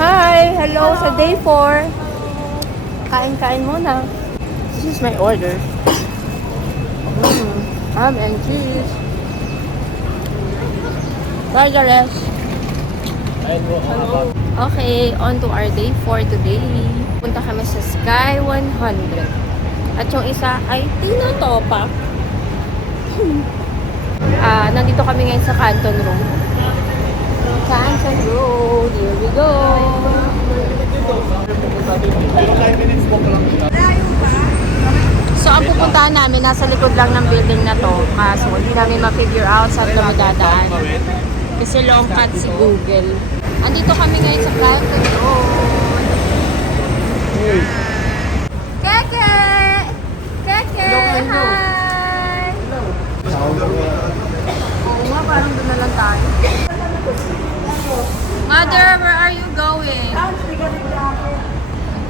Hi! Hello sa day 4. Kain-kain muna. This is my order. Ham and cheese. Bye, the rest. Okay, on to our day 4 today. Punta kami sa Sky 100. At yung isa ay Tinotopa. Nandito kami ngayon sa Canton Road. Canton Road. Here we go. So, ang pupuntahan namin, nasa likod lang ng building na to. Kaso, hindi namin ma-figure out saan kami dadaan. Kasi long cut si Google. Andito kami ngayon sa Canton Road. Keke! Keke! Hi! Oo nga, parang doon na lang tayo. Mother, where are you going?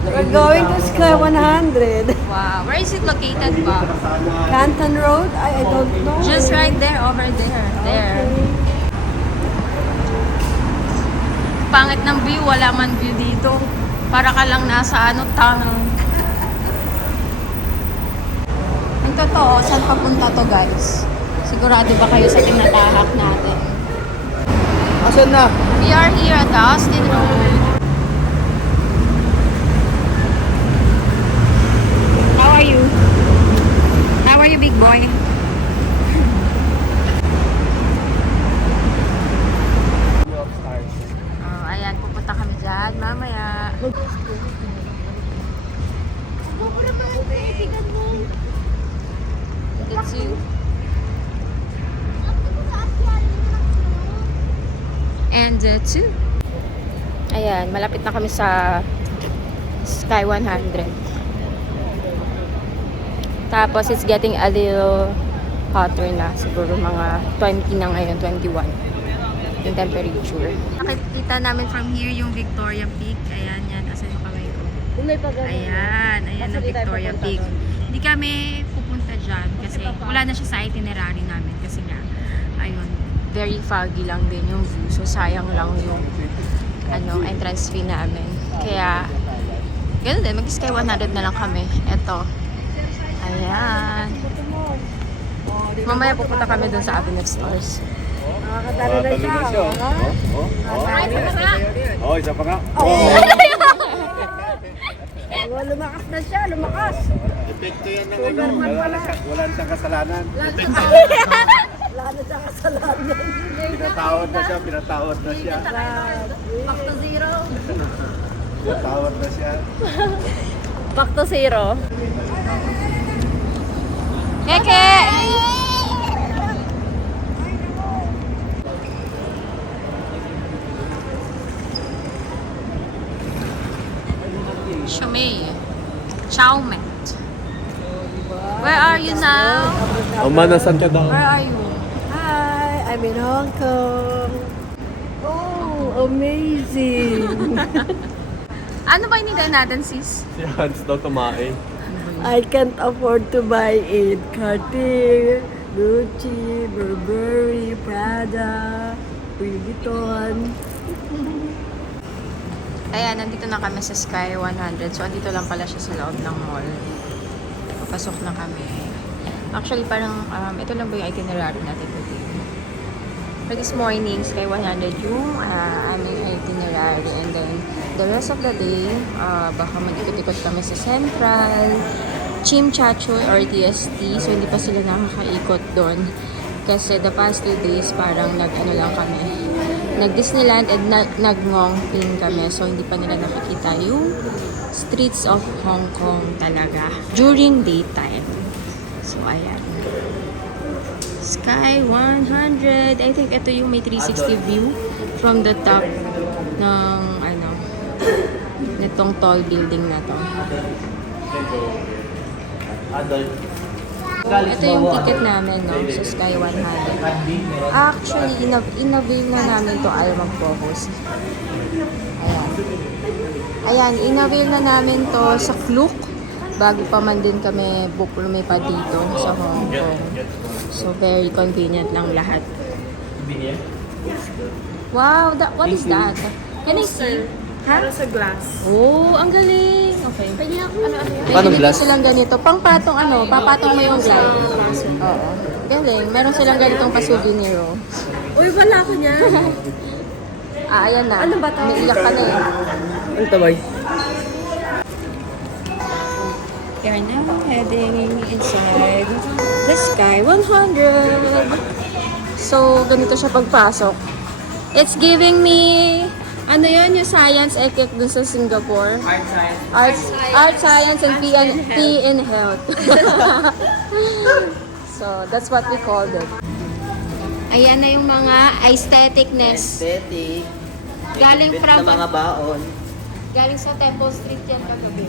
We're going to Sky 100. Wow, where is it located ba? Canton Road? I don't know. Just right there, over there. There. Pangit ng view, wala man view dito. Para ka lang nasa tunnel. Ang totoo, saan papunta to guys? Sigurado ba kayo sa tinatahak natin? Asan na? We are here at the Austin Road. How are you? How are you, big boy? Oh, ayan, pupunta kami dyan mamaya. It's you. And two. Ayan, malapit na kami sa Sky 100. Tapos, it's getting a little hotter na. Siguro mga 20 na ngayon, 21. Yung temperature. Nakikita namin from here yung Victoria Peak. Ayan, yan. Asan yung kamay ko? Ayan, ayan ang Victoria Peak. Hindi kami pupunta dyan kasi wala na siya sa itinerary namin. Kasi nga, ayun, very foggy lang din yung view. So, sayang lang yung entrance fee namin. Kaya, ganoon din, mag-Sky 100 na lang kami. Eto. Ayan. Mamaya pupunta kami dun sa Avenue of Stars. Nakakadali na siya. Oh, isa pa nga. Lumakas na siya, lumakas. Epekto yan ng wala na siyang kasalanan. Wala na siya kasalanan. Pinatawad na siya. Back to zero. Pinatawad na siya. Back to zero. Keke! Shumei. Chowmet. Where are you now? Oma, nasan ka daw? Where are you? Hi, I'm in Hong Kong. Oh, amazing. Ano ba hinintay natin, sis? Si Hans daw tumae. I can't afford to buy it. Cartier, Gucci, Burberry, Prada, Louis Vuitton. Ayan, nandito na kami sa Sky 100. So, andito lang pala siya sa loob ng mall. Papasok na kami. Actually, parang ito lang ba yung itinerary natin today? For this morning, Sky 100 yung aming itinerary. And then, the rest of the day, baka mag-ikot-ikot kami sa Central, Chimchachoy or TST. So, hindi pa sila nakakaikot doon. Kasi the past 2 days, parang nag-Disneyland and nag-Ngongping kami. So, hindi pa nila nakikita yung streets of Hong Kong talaga during daytime. So, ayan. Sky 100. I think ito yung may 360 view from the top ng nitong tall building na to. Ito yung ticket namin, no, sa Sky 100. Actually, in-avail na namin to ayaw mag-focus. Ayan. Ayan, in-avail na namin to sa Klook bago pa man din kami lumipad dito sa Hong Kong. So, very convenient lang lahat. Wow, what is that? Can I see? Ha? Para sa glass. Oh, ang galing. Okay. Pwede ako. Ano? Paano May glass? ganito silang ganito. Pang patong papatong mo yung glass. Oo. Galing. Meron silang ganitong pa-souvenir. Oh. Uy, wala ko niya. Ayan na. Ano ba to? Umiiyak ka na eh. Ano tabay? We are now heading inside the Sky 100. So, ganito siya pagpasok. It's giving me, ano yun, yung science ekek dun sa Singapore? Art science and P in health. So, that's what we called it. Ayan na yung mga aestheticness. Aesthetic. Galing from mga baon. Galing sa Temple Street yan kagabi.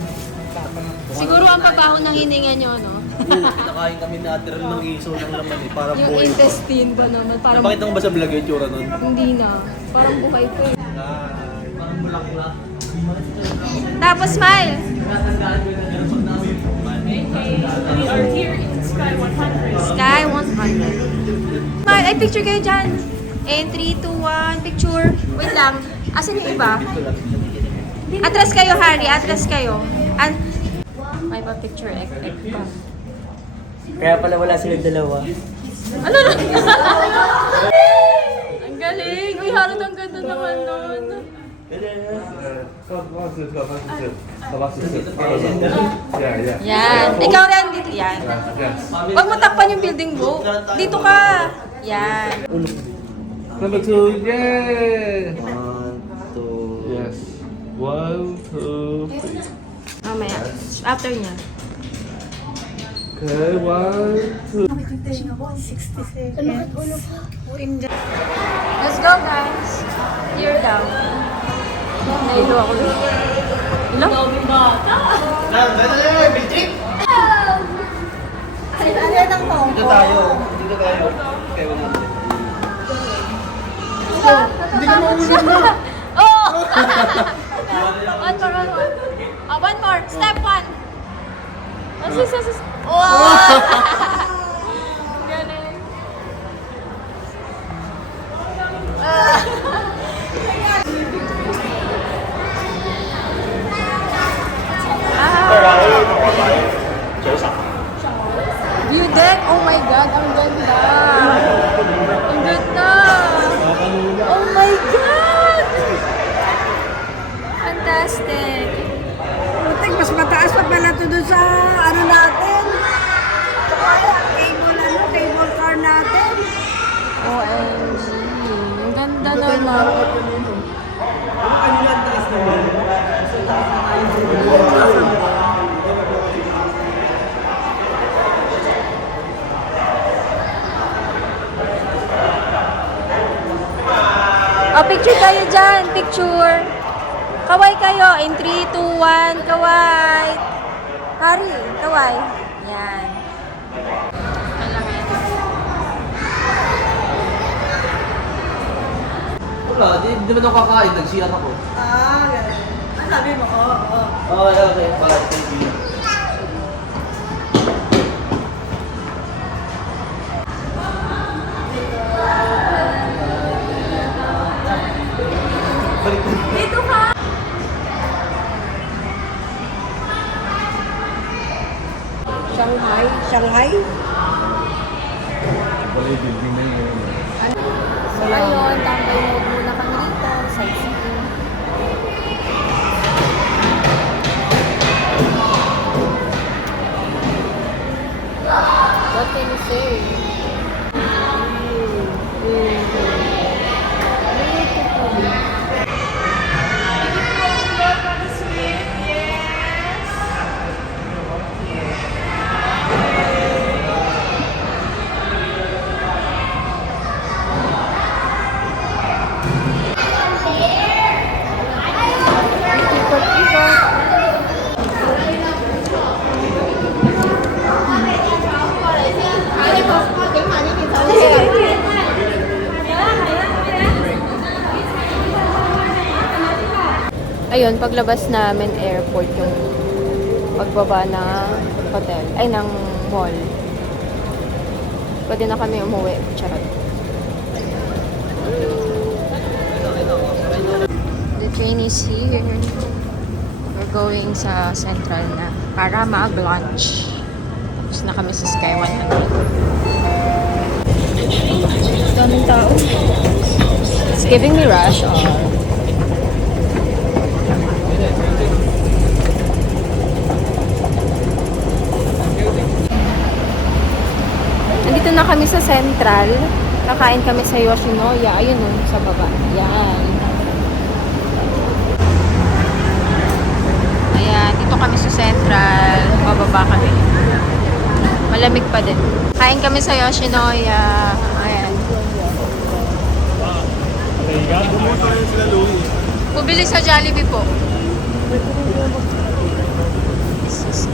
Siguro ang pabaho ng hininga nyo, no? Nakain kami natin ng iso ng laman eh. Parang Yung buhay pa. intestine ba naman? Parang Bakit mo ba sa vlog yung tsura nun? hindi na. Parang buhay ko eh. Parang bulaklak. Tapos smile! We are here in Sky 100. Sky 100. Smile! Ay, picture kayo dyan! And 3, 2, 1, picture. Wait lang. Asan yung iba? Atras kayo, Harry. Atras kayo. May pa picture ek pa. Kaya pala wala silang dalawa. Ano na? Ang galing! Uy, Harod, ang ganda naman nun. Yan. Ikaw rin dito. Yan. Huwag mo takpan yung building mo. Dito ka. Yan. Number 2, yay! 1, 2. Yes. 1, 2, 3. Mamaya. After niya. Okay, 1, 2. Let's go, guys. You're down. Nahilo ako. Ilang? Dito tayo. Dito tayo. Kaya wala. Hindi ka maulog na. Oh! One more, one more. One more. Step 1. Wow! Galing. View deck? Oh my God, ang ganda. Ang ganda. Oh my God! Fantastic. Putik, mas mataas pa pala ito dun sa ano natin. Kaya, cable car natin. OMG. Ang ganda naman. Oh, picture kayo dyan. Picture. Kaway kayo. In 3, 2, 1. Kaway. Hari, kaway. Yan. Wala, di ba ito kakain? Nag-CR ako. Ganun. Sabi mo, oo. Okay, okay. Bye. Thank you. Dito ka. Shanghai? Wala yung building na yun. So, ayun. Tambay mo muna kami dito. Sightseeing. What can you say? Ayun, paglabas namin airport yung pagbaba ng hotel, ay ng mall. Pwede na kami umuwi. Charot. Dito train is here. We're going sa Central na para mag-lunch. Tapos na kami sa Sky 100. Daming tao. It's giving me rush hour. Nandito na kami sa Central. Kakain kami sa Yoshinoya. Ayun o, sa baba. Yan. Ayan, dito kami sa Central. Bababa kami. Malamig pa din. Kain kami sa Yoshinoya. Ayan. Bumili sa Jollibee po.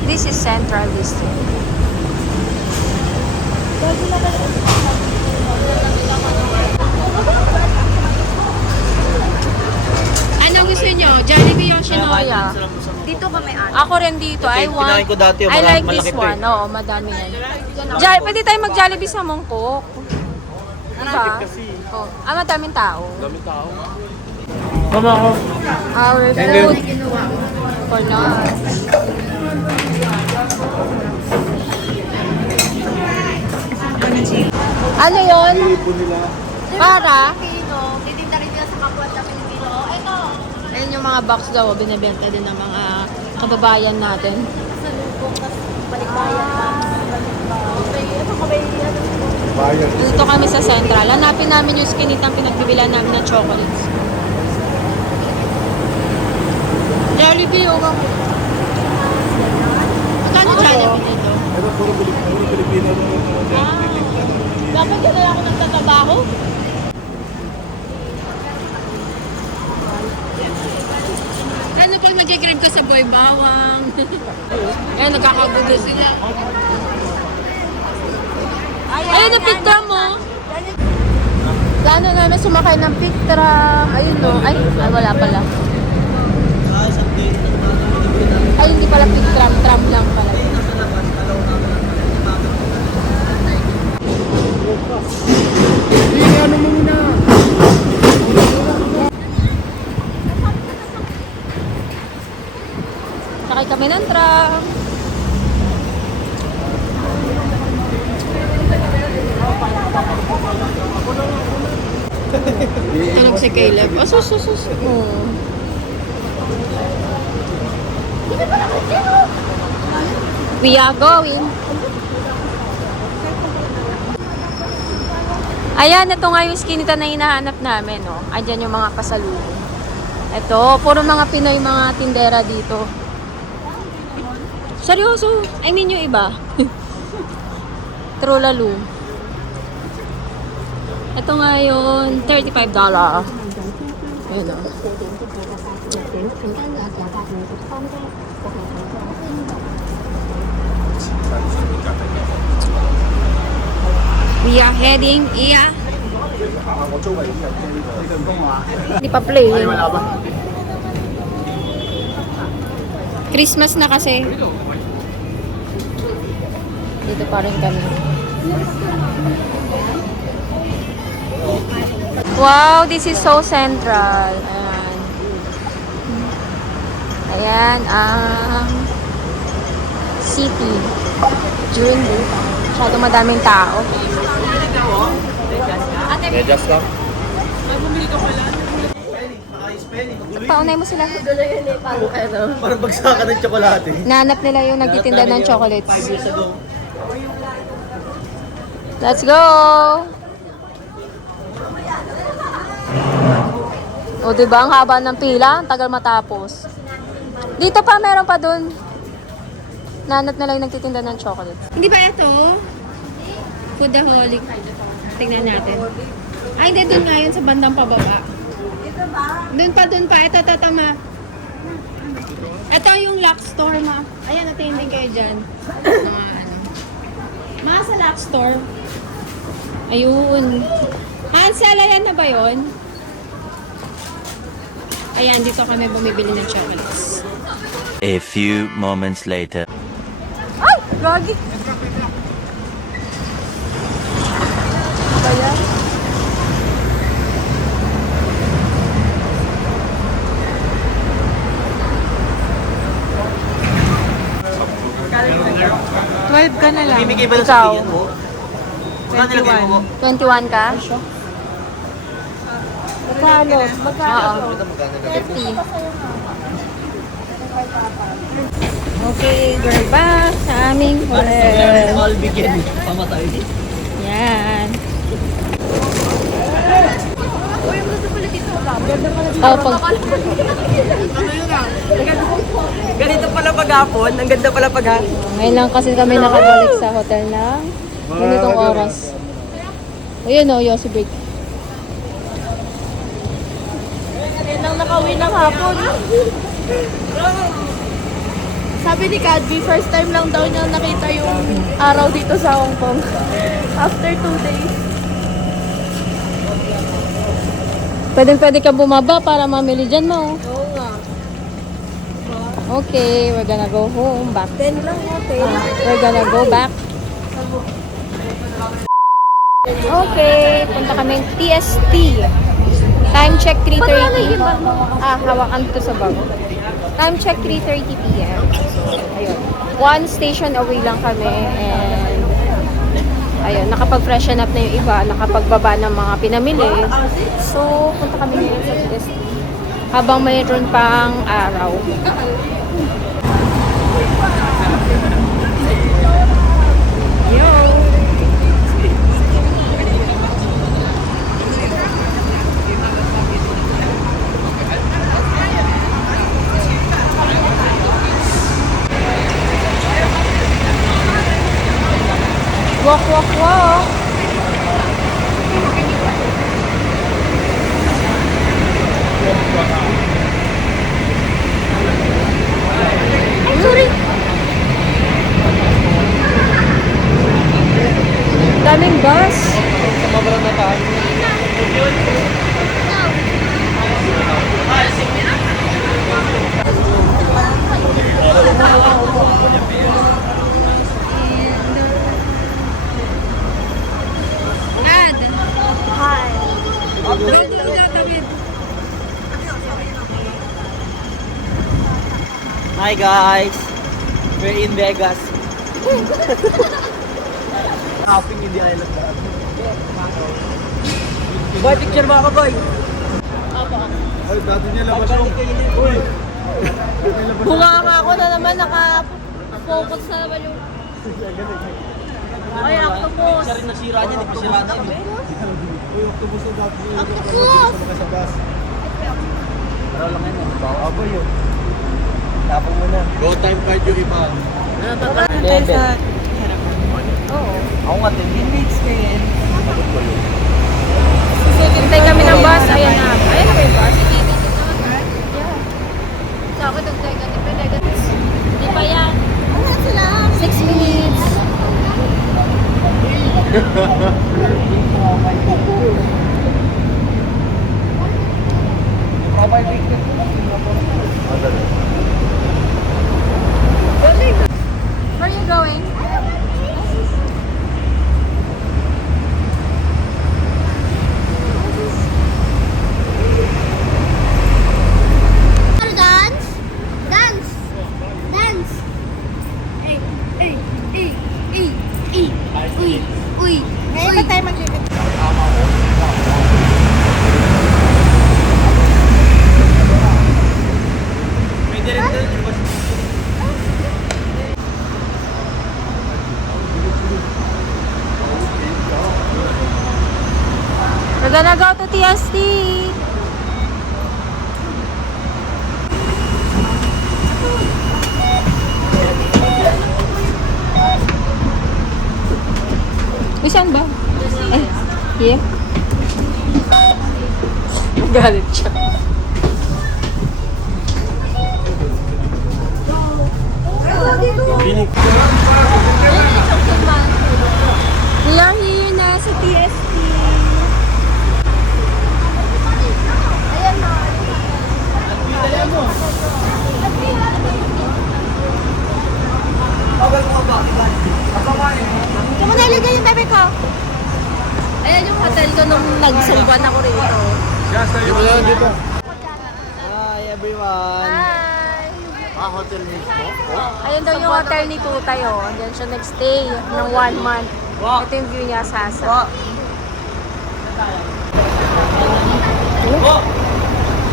This is Central District. Anong gusto nyo? Jollibee Yoshinoya? Dito kami Ako rin dito. I like this one. Oo, madami yan. Pwede tayo mag-Jollibee sa Mongkok. Diba? Oh. Madaming tao. Mama ako. Our food for lunch. Ano yun? Para? Titinda rin nila sa kapwa sa Pilipino. Ito. Ayun yung mga box daw, binibenta din ng mga kababayan natin. Dito kami sa Central. Hanapin namin yung skinitang pinagbibilan namin ng chocolates. Jollibee, oh. Magkano Jollibee dito? Dapat kaya ako nagtatrabaho? Ano pag nag-grab ka sa Boy Bawang? Ayan, nagkakagulo sila. Ayun, na picture mo. Plano namin sumakay ng picture. Ayun no. Ay, wala pala. Ay, hindi pala picture. Tram lang pala. Ano mo muna? Sakay kami ng tram. Tulog si Caleb. Oh, sus. Oh. We are going. Ayan, ito nga yung skinita na hinahanap namin, no? Ayan yung mga pasalubong. Ito, puro mga Pinoy mga tindera dito. Seryoso? I mean yung iba. True lalo. Ito nga yun, $35. Ayun o. We are heading, Hindi pa play. Christmas na kasi. Dito pa rin kami. Wow, this is so central. Ayan. Ayan, ang city. During daytime. Masyadong madaming tao. Medyas lang. Paunay mo sila. Parang bagsakan ng tsokolate. Nanap nila yung nagtitinda ng chocolates. Let's go! O, diba? Ang haba ng pila. Ang tagal matapos. Dito pa, meron pa dun. Nanap nila yung nagtitinda ng chocolates. Hindi ba ito? Foodaholic. Tingnan natin. Ay, hindi. Dun nga yun sa bandang pababa. Dun pa. Ito, tama. Ito yung lock store, ma. Ayan, natin din kayo dyan. Mga sa lock store. Ayun. Hansel, ayan na ba yun? Ayan, dito kami bumibili ng chocolates. A few moments later. Ay! Gagi! Ayan. 12 ka na lang. Bibigay ba ng Ikaw? sabihin mo? Saan nilagay mo? 21 ka? Magkano? Oo. 50. Okay, we're back sa aming hotel. All begin. Pamatay. Yan. Oh, pag... Ganito pala paghapon. Ang ganda pala paghapon. Ngayon lang kasi kami nakabalik sa hotel ng ganitong oras. Ayun o, Yossi break. Ngayon lang nakauwi ng hapon. Sabi ni Kadvi, first time lang daw niya nakita yung araw dito sa Hong Kong. After 2 days. Pwede ka bumaba para mamili dyan mo. Oo nga. Okay, we're gonna go home. Back. 10 lang mo, 10. We're gonna go back. Okay, punta kami TST. Time check 3:30. Hawakan to sa bag. Time check 3:30 p.m. Ayun. One station away lang kami and ayun, nakapag-freshen up na yung iba, nakapagbaba ng mga pinamili. So, punta kami ngayon sa TST habang mayroon pang araw. Walk, walk, walk. Sorry. Daming bus. Hi guys! We're in Vegas. Happy in the island. Boy, picture mo ako, boy! Ay, dati niya labas yung... Uy! Bunga nga ako na naman, naka-focus na naman yung... Ay, octopus. Siya rin nasira niya, di pa sira na yun. Uy, octopus na dati niya. Octopus! Sa bus. Pero lang yun, Aba yun. tapong mo na. Go time card yung iba. Level. Oo. Ako nga, 10 minutes kayo. Hintay kami ng bus. Ayan na. Ayan na ba yung bus? Yeah. Sa ako, hintay ka. Di pa yan. 6 minutes. Where are you going? Dance? Dance! Dance! Ay, ay, ay, ay, ay, uy, uy. Ngayon ba tayo maglilip? We're gonna go to TST. Uy, saan ba? Eh, here? Galit siya. We are here na sa TST. Kung nalagay yung bebe ko. Ayan yung hotel ko nung nagsulban ako rito. Just tayo mo lang dito. Hi everyone! Hi! hotel mismo. Ayun daw yung hotel ni Tutay, oh. Diyan siya nag-stay ng 1 month. Ito yung view niya sa Asa.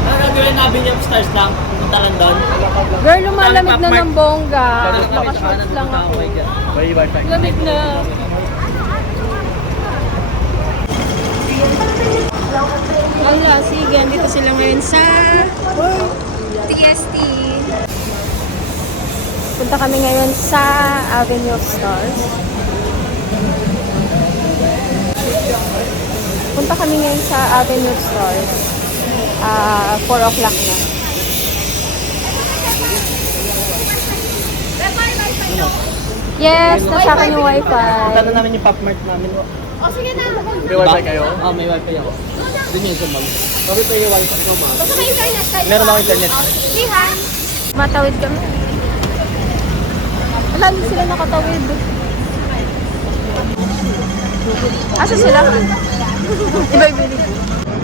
Ano gagawin namin yung stars lang? Punta lang doon. Girl, lumalamig na ng bongga. Baka-shorts lang ako. Lamig na. Wala, sige. Dito sila ngayon sa TST. Punta kami ngayon sa Avenue of Stars. Punta kami ngayon sa Avenue of Stars. 4 o'clock na. Yes, nasa akin yung wifi. Punta na namin yung Pop Mart namin. O, sige na. May wifi kayo? Oo, may wifi ako. Doon yun sa mall. Bakit pa yung wifi ko, ma'am? Basta may internet kayo. Meron ako internet. Lihan. Matawid kami. Wala din sila nakatawid. Asa sila? Iba-ibig.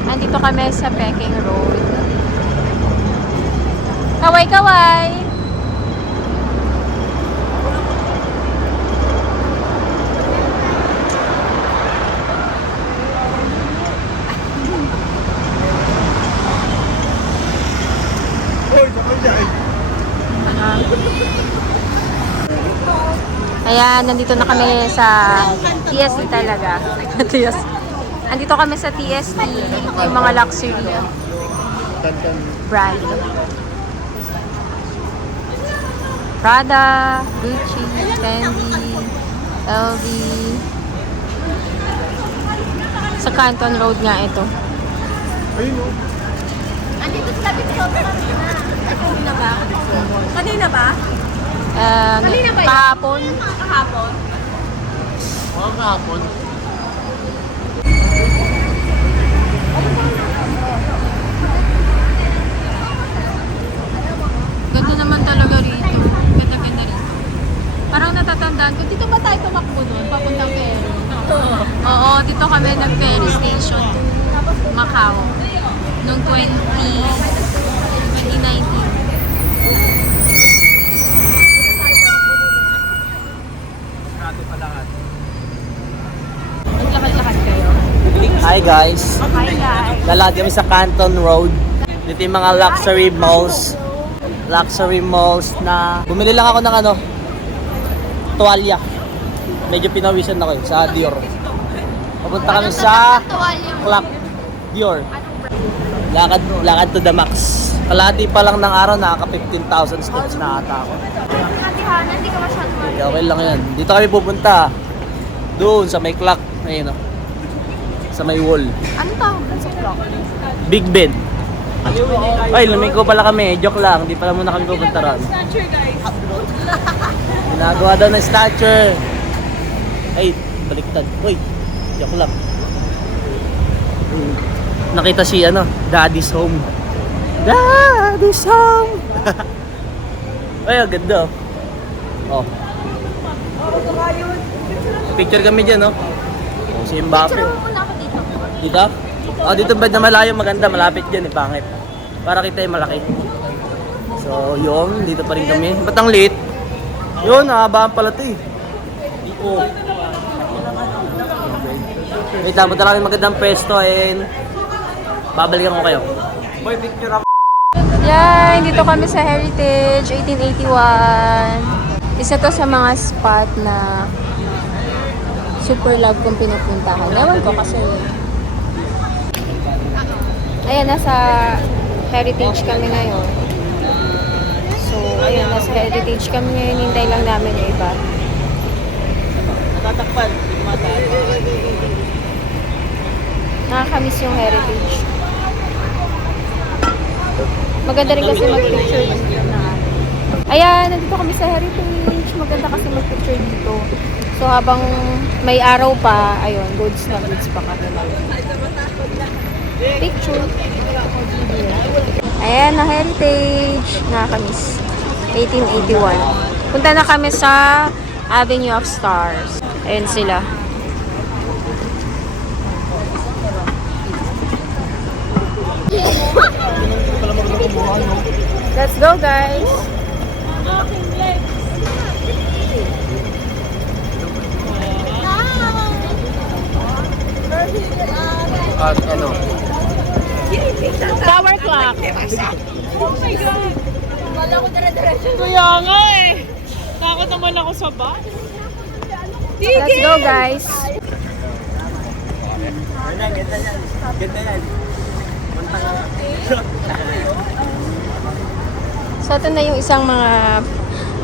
Andito kami sa Peking Road. Kaway-kaway! Ayan, nandito na kami sa TST talaga. Andito kami sa TST, yung mga luxury brand. Prada, Gucci, Fendi, LV. Sa Canton Road nga ito. Andito sila Victor kanina. Kanina ba? Kanina ba? Kanina ba yun? Kahapon. Kahapon? Oo, kahapon. Ganda naman talaga rito. Ganda-ganda rito. Parang natatandaan ko, dito ba tayo tumakbo doon? Papuntang ferry. Oo, dito kami nag-ferry station to Macau. Noong 2019. Naglakad-lakad kayo. Hi guys. Hi guys. Lalakad kami sa Canton Road. Dito yung mga luxury malls. Luxury malls na... Bumili lang ako ng tuwalya. Medyo pinawisan ako sa Dior. Papunta kami sa Clark Dior. Lakad to the max. Kalahati pa lang ng araw, nakaka 15,000 steps na ata ako. Katihanan, hindi ka masyado Okay lang yan. Dito kami pupunta. Doon sa may clock. Ayun o. Sa may wall. Anong tawag dun sa clock? Big Ben. Ay, lumiko pala kami. Joke lang. Di pala muna kami pupunta ron. Ginagawa daw ng statue. Ay, baliktad. Uy, joke lang. Nakita si Daddy's Home. Daddy's Home. Ay, ang ganda. Oh. Picture kami dyan, no? Oh, si Mbappe. Picture mo muna ako dito. Dito? Oh, dito ba na malayo maganda, malapit dyan pangit. Para kita yung malaki. So, yun, dito pa rin kami. Ba't ang late? Yun, nakabahan pala ito eh. Oh. Wait lang, punta lang kami magandang pwesto and babalikan ko kayo. Boy, picture ako. Yan, dito kami sa Heritage 1881. Isa to sa mga spot na super love kong pinupuntahan. Ewan ko kasi. Ayan, nasa Heritage kami ngayon. So, ayan, nasa Heritage kami ngayon. Hintay lang namin yung iba. Natatakpan. Nakakamiss yung Heritage. Maganda rin kasi mag-picture dito na. Ayan, nandito kami sa Heritage. Maganda kasi mag-picture dito. So, habang may araw pa, ayun, goods na goods pa kami mag-picture. Ayan, na Heritage. Nakakamiss. 1881. Punta na kami sa Avenue of Stars. Ayan sila. Let's go, guys! Ano? Tower clock. Oh my God. Wala ko dire-diretso. Kaya nga eh. Takot naman ako sa bus. Let's go, guys! Ganda yan. Ganda yan. So, ito na yung isang mga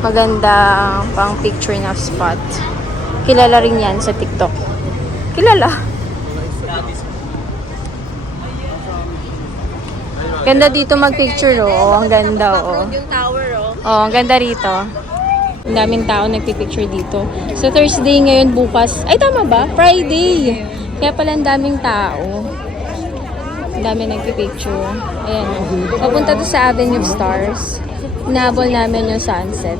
magandang pang picture na spot. Kilala rin yan sa TikTok. Kilala? Ganda dito mag-picture, oh. Ang ganda, oh. Yung tower, oh. Oh, ang ganda rito. Ang daming tao nagpipicture dito. So, Thursday ngayon, bukas. Ay, tama ba? Friday! Kaya pala ang daming tao. Ang dami nagpipicture. Ayan, oh. Papunta to sa Avenue of Stars. Inabol namin yung sunset.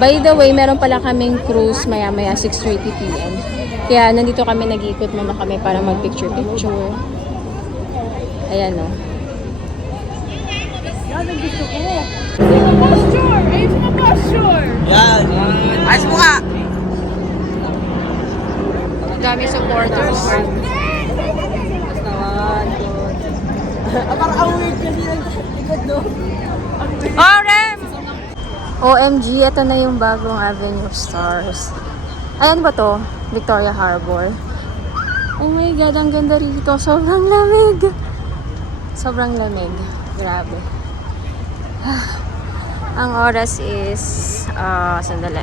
By the way, meron pala kaming cruise maya-maya 6:30 p.m. Kaya nandito kami, nag-iikot muna kami para mag-picture-picture. Ayan, oh. Posture! Ayos mo posture! Yan. Ayos mo ka. Dami supporters. Parang ang weird kasi ng likod, no? Oh, Rem! OMG, ito na yung bagong Avenue of Stars. Ayan ba to? Victoria Harbor. Oh my God, ang ganda rito. Sobrang lamig. Sobrang lamig. Grabe. Ang oras is, sandali.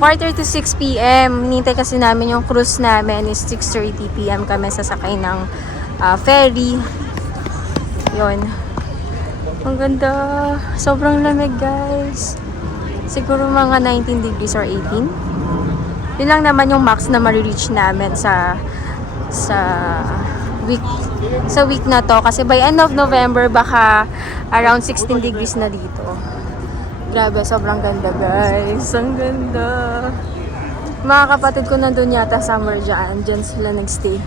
5:45 p.m. Hinintay kasi namin yung cruise namin is 6:30 p.m. kami sasakay ng ferry. Yun. Ang ganda. Sobrang lamig, guys. Siguro mga 19 degrees or 18. Yun lang naman yung max na marireach namin sa week na to. Kasi by end of November, baka around 16 degrees na dito. Grabe, sobrang ganda, guys. Ang ganda. Mga kapatid ko nandun yata summer dyan. Dyan sila nagstay.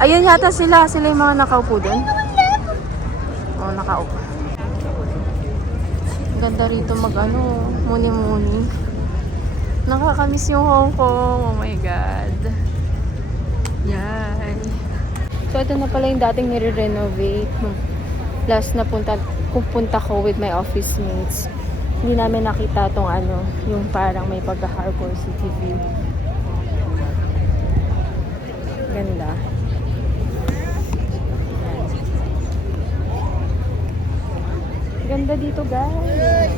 Ayun yata sila. Sila yung mga nakaupo dun. Oo, nakaupo. Ganda rito muni-muni. Nakakamiss yung Hong Kong. Oh my God. Yay. So, ito na pala yung dating nire-renovate. Plus, pupunta ko with my office mates. Hindi namin nakita tong yung parang may pagka-Harbor City view. Ganda. Ganda dito, guys.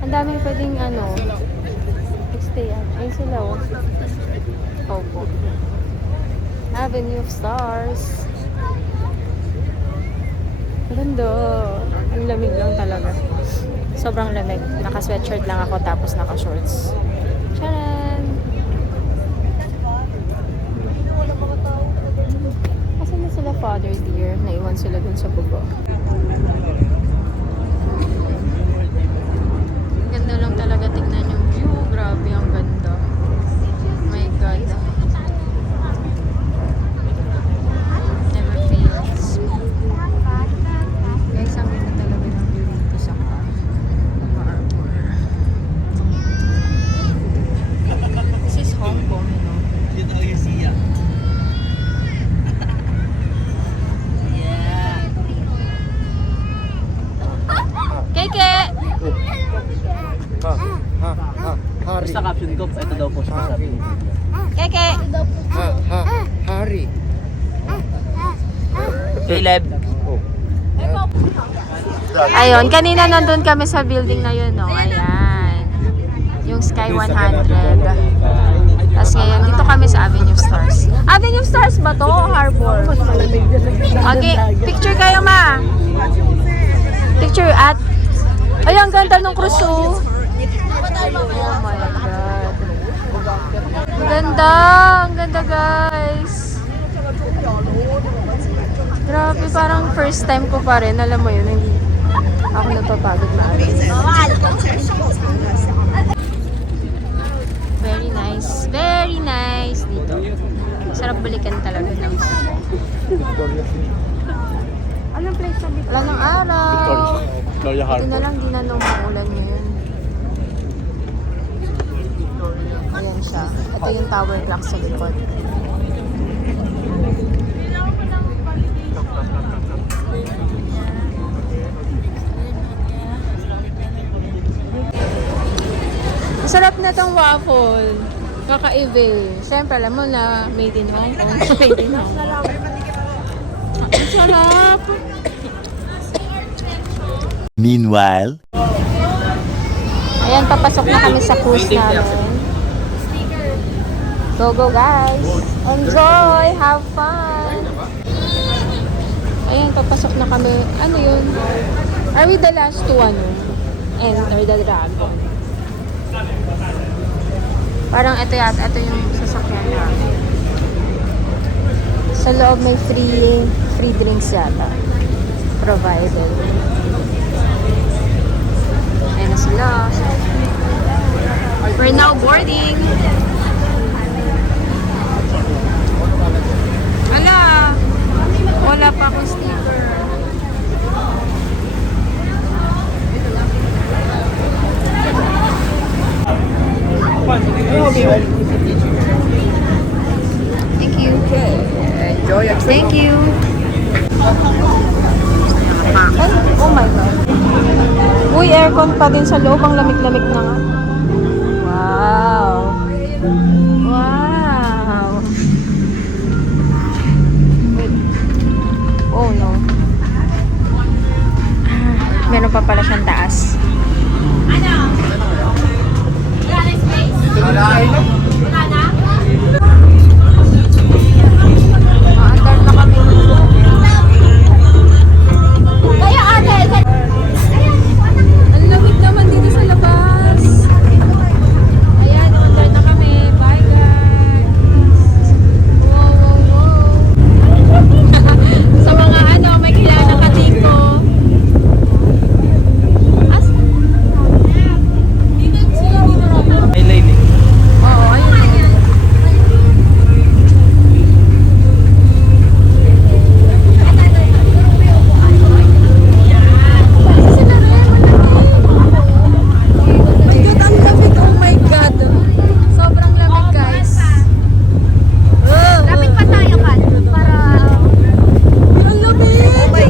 Ang dami pwedeng stay at. Ayun sila, oh. Opo. Avenue of Stars. Ganda. Ang lamig lang talaga. Sobrang lamig. Naka-sweatshirt lang ako tapos naka-shorts. Charan! Kasi na sila father dear. Naiwan sila dun sa baba. Ganda lang talaga tignan yung view. Grabe, ang ganda. Oh my God. Never fails. Guys, ang ganda talaga ng view dito sa Harbor. This is Hong Kong, you know. Dito ako yung siya. Keke! Hari. Basta caption ko, ito daw po siya sabi. Keke! Hari. Caleb. Ayun, kanina nandun kami sa building na yun, no? Ayan. Yung Sky 100. Tapos ngayon, dito kami sa Avenue of Stars. Avenue of Stars ba to? Harbor? Okay, picture kayo, ma. Picture at... Ay, ang ganda ng cruise, oh. Oh my God. Ang ganda. Ang ganda, guys. Grabe, parang first time ko pa rin. Alam mo yun, hindi ako napapagod maalis. Very nice. Very nice dito. Sarap balikan talaga ng Anong place na dito? Wala ng araw. Victoria Ito Harbor. na lang, di na umuulan ngayon. Ayan siya. Ito yung tower clock sa likod. Masarap na tong waffle. Kakaiba eh. Siyempre, alam mo na made in Hong Kong. Made in Hong Kong. Ang sarap! Meanwhile, Ayan, papasok na kami sa cruise namin. Go, go guys! Enjoy! Have fun! Ayan, papasok na kami. Ano yun? Are we the last to enter the dragon? Parang ito yata. Ito yung sasakyan namin. Sa loob may free drinks yata. Provided. Ayan na sila. We're now boarding. Ala! Wala pa akong sticker. Thank you. Enjoy your Thank you. Oh my God. Uy, aircon pa din sa loob. Ang lamig-lamig na nga. Wow. Wow. Wait. Oh no. Meron pa pala siyang taas. Maandar na kami. Kaya ate, Ang lamig naman dito sa labas. Ayan, maandar na kami. Bye guys. Wow, wow, wow. Sa mga may kilala ka dito. May lane eh. Oo, ayun. Oh my God! Sobrang lamig, guys. lapit pa tayo kan para Ang lamig! Oh my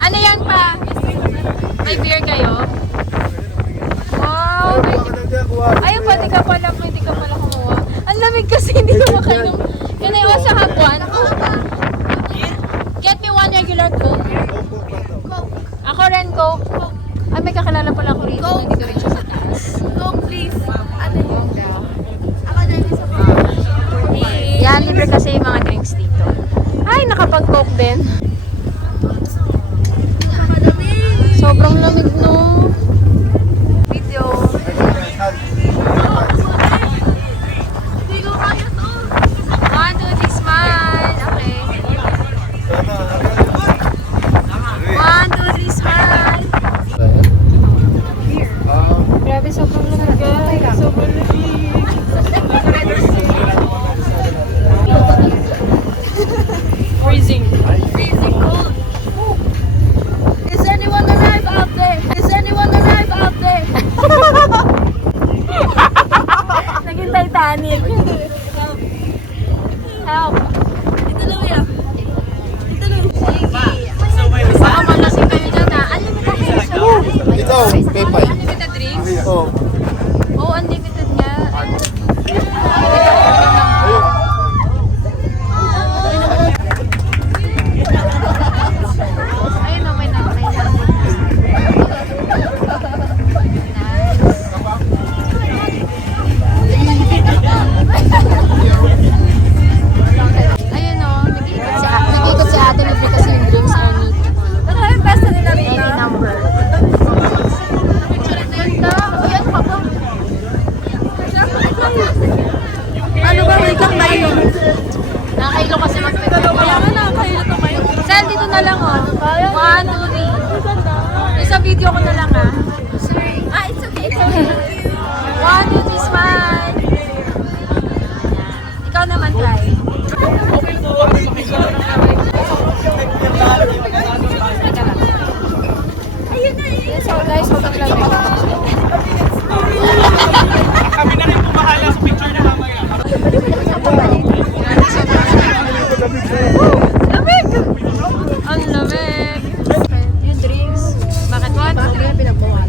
Ano yan pa? May beer kayo? Wow! Ayun pa, hindi ka pala kumuha. Ang lamig kasi hindi ko makainom. Can I also have one? Get me one regular Coke. Ako rin Coke. Ay, may kakilala pala ako rito. Nandito rin siya sa taas. Coke please. Ate mo. Ako dyan sa Yan, libre kasi yung mga drinks dito. Ay, nakapag-Coke din. Sobrang lamig, no? Video. Hindi ko kaya to. 1, 2, 3, smile. Okay. 1, 2, 3, smile. Grabe, sobrang lamig, guys. Sobrang lamig. Freezing. Freezing cold. Is anyone alive out there? Is anyone alive out there? Naging Titanic. Help. Ito lang yan. Ito lang. Baka malasing kayo dyan, ha? Unlimited drinks siya. Ikaw, Pepay. Unlimited drinks? Oh. Oo, unlimited niya. Ayun o, may nakain. Ayun o, nag-iikot si ate. Libre kasi yung drinks are meat. Ano yung best na nila rito? Any number. Ganda. Ayan pa ba? Ano ba? Wait lang tayo. Nakakailo kasi mag-pepper. Kaya nga nakakailo to kayo. Sel, dito na lang oh. 1, 2, 3. Sa video ko na lang ah. Sorry. Ah, it's okay. It's okay. 1, 2, 3, smile. Ikaw naman, try. So guys, sobrang lamig. Lamig! Ang lamig! Yung drinks. Bakit what? Bakit yung pinagbawalan?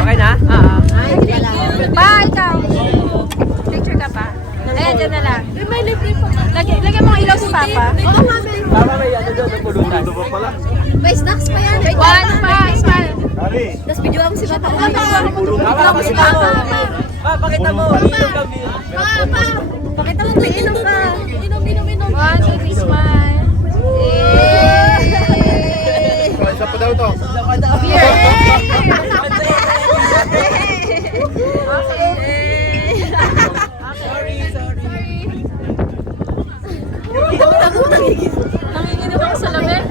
Okay na? Pa, ikaw! Picture ka pa? Ayan, dyan na lang. Lagyan mo ang ilaw si Papa. Tama may ano doon, ang pulutan. May snacks pa yan. One, pa, smile. Tapos video ako si Papa. Tama, Si Papa. pakita mo. Papa. Pakita mo, may inom ka. Inom. 1, 2, 3, smile. Isa pa daw to. Nanginginig ako sa lamig.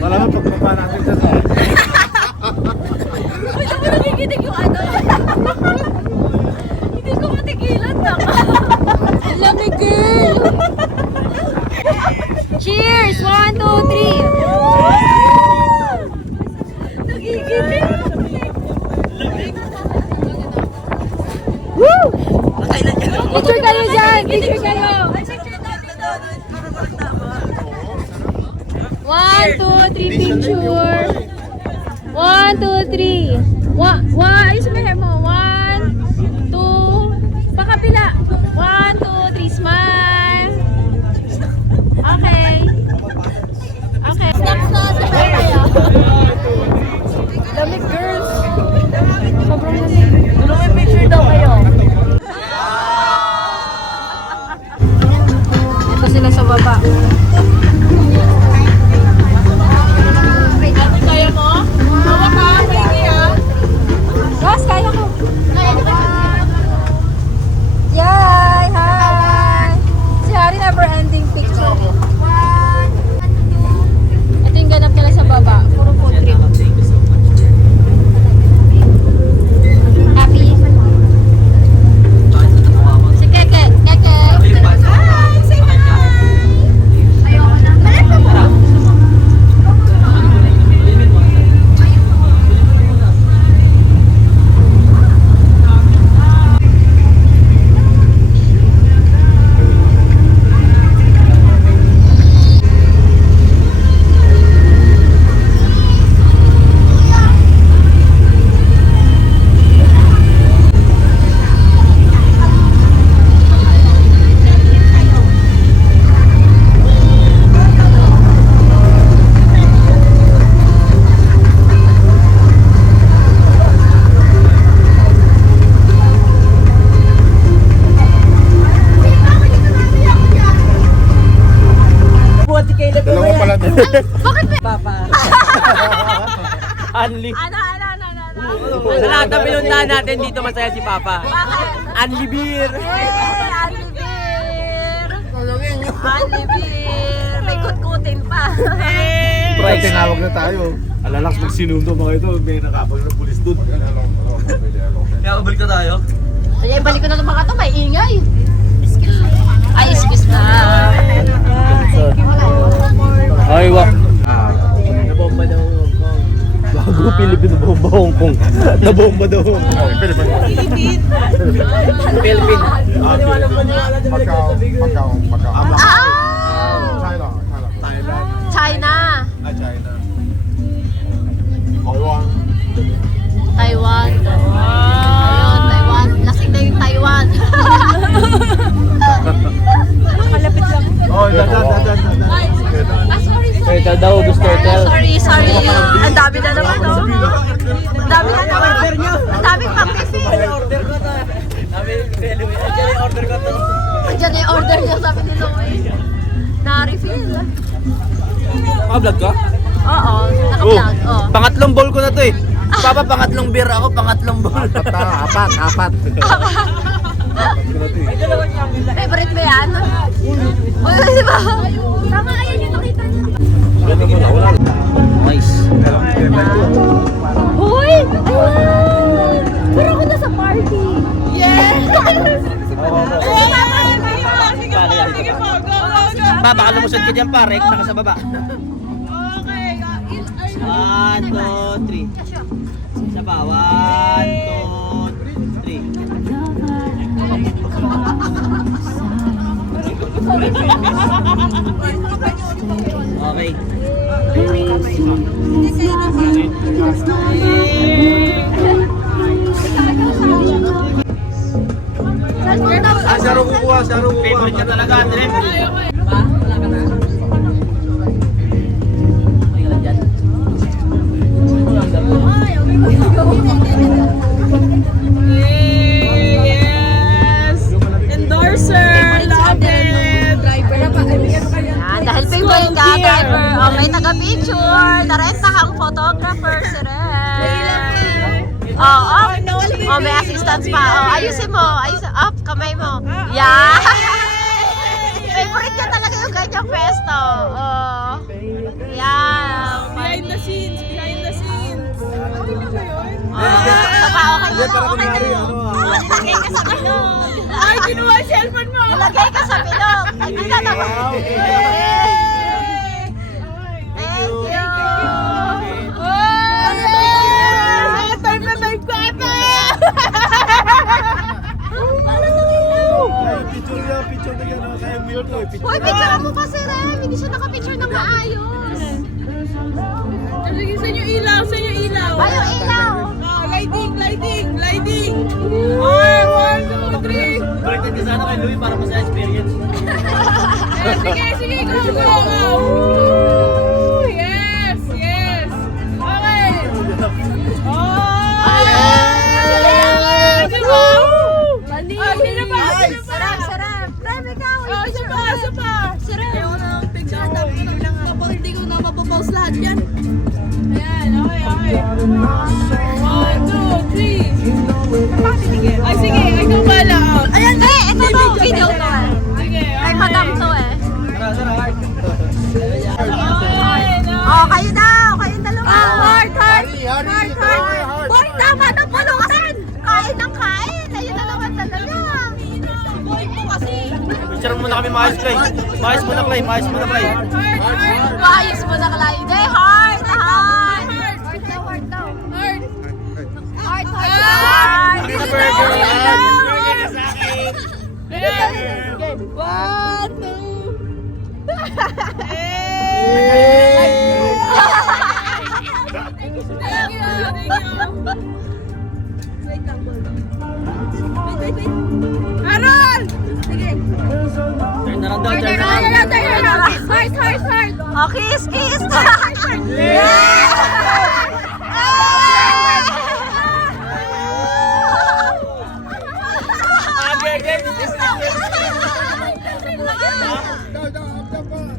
Malaman pagpapa natin sa Nanginginig yung ano. Hindi ko matigilan na. Ang lamig, girl. Cheers! 1, 2, 3. Nagiginig. Woo! Picture kayo dyan! Picture kayo! 1, 2, 3, picture! 1, 2, 3. Ayos mo hair mo. 1, 2, pakapila. 1, 2, 3, smile. Okay. Okay. Snacks na sa tayo. Lamig, girls. Sobrang lamig. Tulungan picture daw kayo. Ito sila sa baba. Kaya mo? Hawak ka, maigi ah. Guys, kaya ko. Yay! Hi! Si Hari never ending picture. Ito yung ganap nila sa baba. Puro food trip. Happy? Si Keke. Keke. Hi! Say hi! Ayoko na. Balik mo. Buhat si Caleb. Dalawa pala to. Papa. Unli. Ano? Sa lahat ng pinuntahan natin dito masaya si Papa. Unli beer. Anli beer! Anli beer! May kutkutin pa. Basta tinawag na tayo. Alalax pag sinundo mga ito, may nakapag ng pulis doon. Kaya balik na tayo. Ay, balik ko na itong mga ito, may ingay. Ay, excuse na. Ay, wak. Nabomba daw Hong Kong. Bago Pilipino bomba Hong Kong. Nabomba daw Hong Kong. Philippine. Macau. China. China. Taiwan. Ayun, Taiwan. Lasing na yung Taiwan. Malapit lang. Oh, dadan. Sorry. Turtle daw, gusto turtle. Sorry. Ang dami na naman, no? Ang dami na naman. Ang daming pang-refill. Order ko to. Andiyan yung order ko to. Andiyan na yung order niya, sabi ni Louie. Na-refill. Maka-vlog ka? Oo, naka-vlog. Oh. Pangatlong bowl ko na to eh. Papa, pangatlong beer ako, pangatlong bowl. Apat. Favorite ba yan? Uy, di ba? Tama, ayan yung nakita niya. Nice. Uy! Ayan! Pero ako na sa party! Yes! Pa, baka lumusod ka dyan pa. Rekta ka sa baba. Okay. 1, 2, 3. Isa pa. 1, 2, 3. Okay. Siya rin kukuha, siya rin kukuha. Favorite ka talaga, Andre. Yes! Endorser! Love it! Yan, dahil favorite ka, driver. Oh, may taga-picture. Narenta kang photographer, si Ren. Oh, up. Oh, may assistance pa. Oh, ayusin mo. Ayusin. Up, kamay mo. Yeah. Favorite ka talaga yung ganyang pesto. Oh. Yeah. Behind the scenes! Behind the scenes! Okay na ba yun? Isa pa, okay Hindi, na. para Okay na. kunyari, ano Lagay ka sa bilog. Ay, kinuha yung cellphone mo! Lagay ka sa bilog. Ay, di na naman. Thank you. Time na time ko ata! Ay, picture na yan. Kaya mute to. Hoy, picture mo pa si Rem. Hindi siya nakapicture ng maayos. Sige, saan yung ilaw? Saan yung ilaw? Ay, yung ilaw. Lighting! Lighting! Lighting! Ay, 1, 2, 3! Baliktad ka sana kay Louie para mas experience. Sige, sige, go, go, go! Woo! Yes, yes! Okay! Oh! Diba? Ah, sino pa? Sino pa? Sarap. Rem, ikaw. Oh, isa pa, isa pa! Si Rem. Hindi ko na mapapost lahat yan. Ayan, okay, okay. 1, 2, 3. Ay, sige, ikaw bala. Ayan, ito to. Video to eh. Sige, Kay Madam to eh. okay. Oh, kayo daw. Kayong dalawa. Heart. Hari. Boy, tama na pulutan. Kain ng kain. Ayun dalawa talaga. Boy mo kasi. Picture muna kami maayos, Clay. Maayos muna, Clay. Maayos muna, Clay. Maayos mo na kalay. Day, heart. Heart. Hindi na burger. Burger na sa akin. One, two. Thank you, thank you. Aaron! Turn around daw, turn around. Heart. Oh, kiss.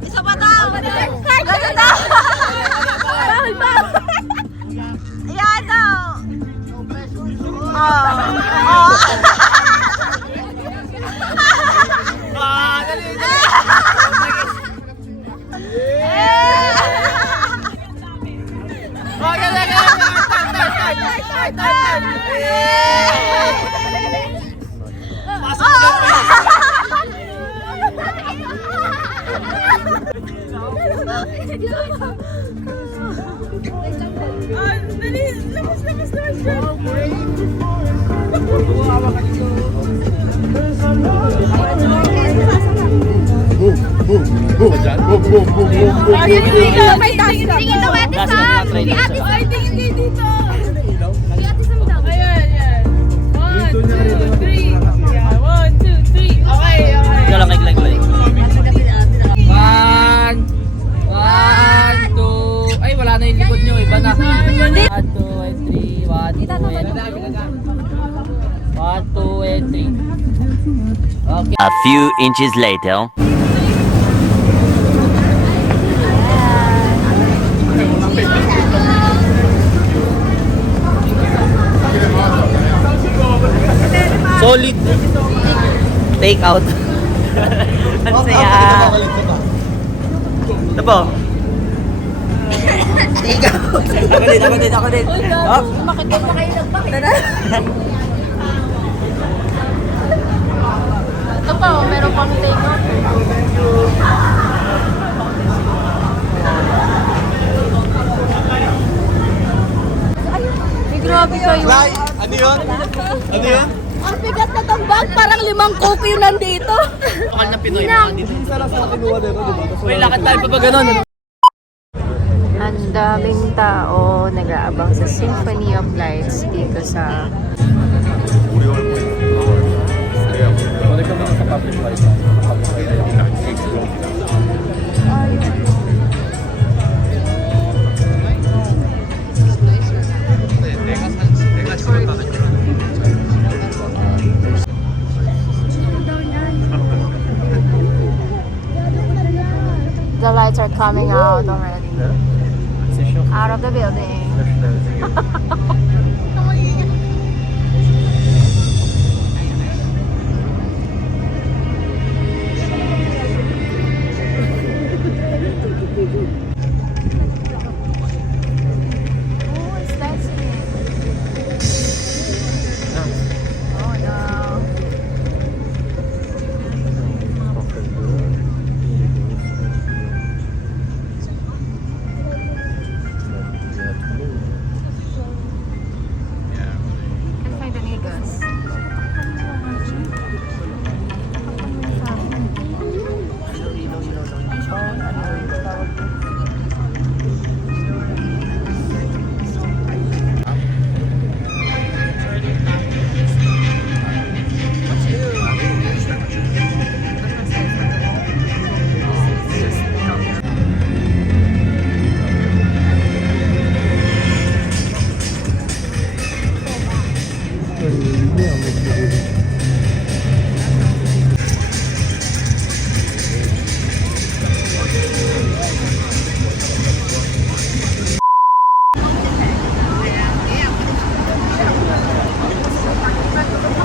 Isa pa daw. Ganun daw. Ayan daw. Oh. Dali, labas. May tayo. Tingin daw Ate Last Sam. one, try Si lang. Ate Sam. Ay, tingin kayo dito. Si Ate Sam daw. Ayan. 1, 2, 3. 1, 2, 3. Okay. Ikaw lang, Clay. 1, 2. Ay, wala na yung likod nyo. Iba na. 1, 2, and 3. 1, 2, and 3. Okay. A few inches later. Solid. Take out. Ang saya. Ito po. Take out. Ako din. Oh. Ito pa, meron pang take out. Ito yung... Ano yun? Ano yun? Ang bigat na tong bag, parang 5 coke yung nandito. Lokal na Pinoy mga dito. Uy, lakad tayo pa ba ganun? Ang daming tao nag-aabang sa Symphony of Lights dito sa... Balik ka muna sa public life. Public life yung explore. The lights are coming out already. Out of the building. Oh, it's dancing. Oh no. Can't find the niggas.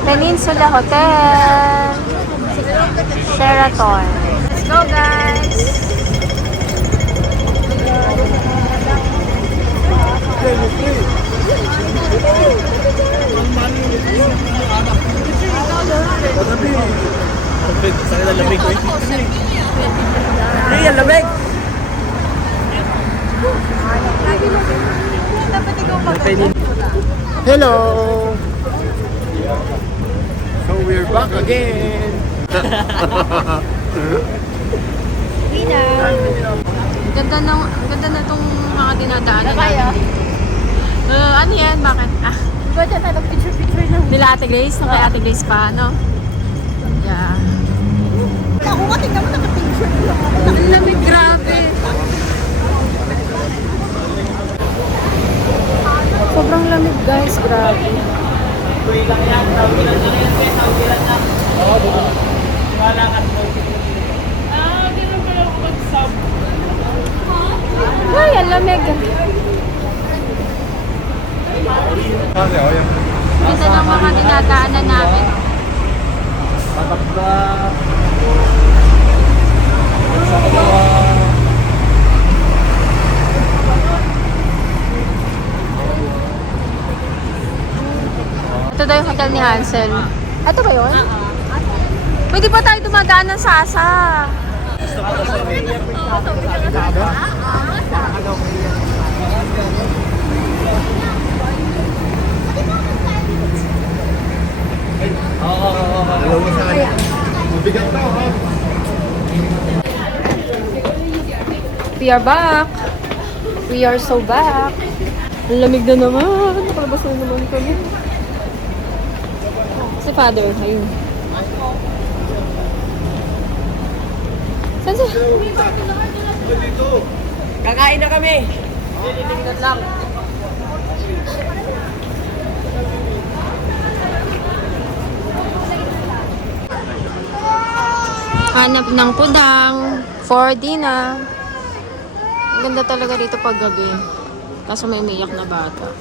Peninsula Hotel. Sheraton. Let's go, guys! Sa kanila lamig ko eh. Hey, ang lamig! Hello! So we're back again! Ganda na tong mga dinadaanan natin dito. Ano yan? Bakit? Ba't na tayo picture-picture lang? Nila Ate Grace? Nung kay Ate Grace pa, no? Yeah. Ako nga, tingnan mo, naka-picture lang ako. Ang lamig, grabe. Sobrang lamig, guys. Grabe. Ay, ang lamig. Kasi oh, yung Ganda ng mga dinadaanan namin. Ito daw yung hotel ni Hansel. Ito ba yun? Pwede pa tayo dumadaan ng Sasa. mabigat na, ha? We are back. We are so back. Ang lamig na naman. Nakalabas na naman kami. Si Father, ayun. Saan siya? Kakain na kami! Nililignan lang. Hanap ng pudang. 4D na. Ang ganda talaga dito pag gabi. Kaso may umiyak na bata.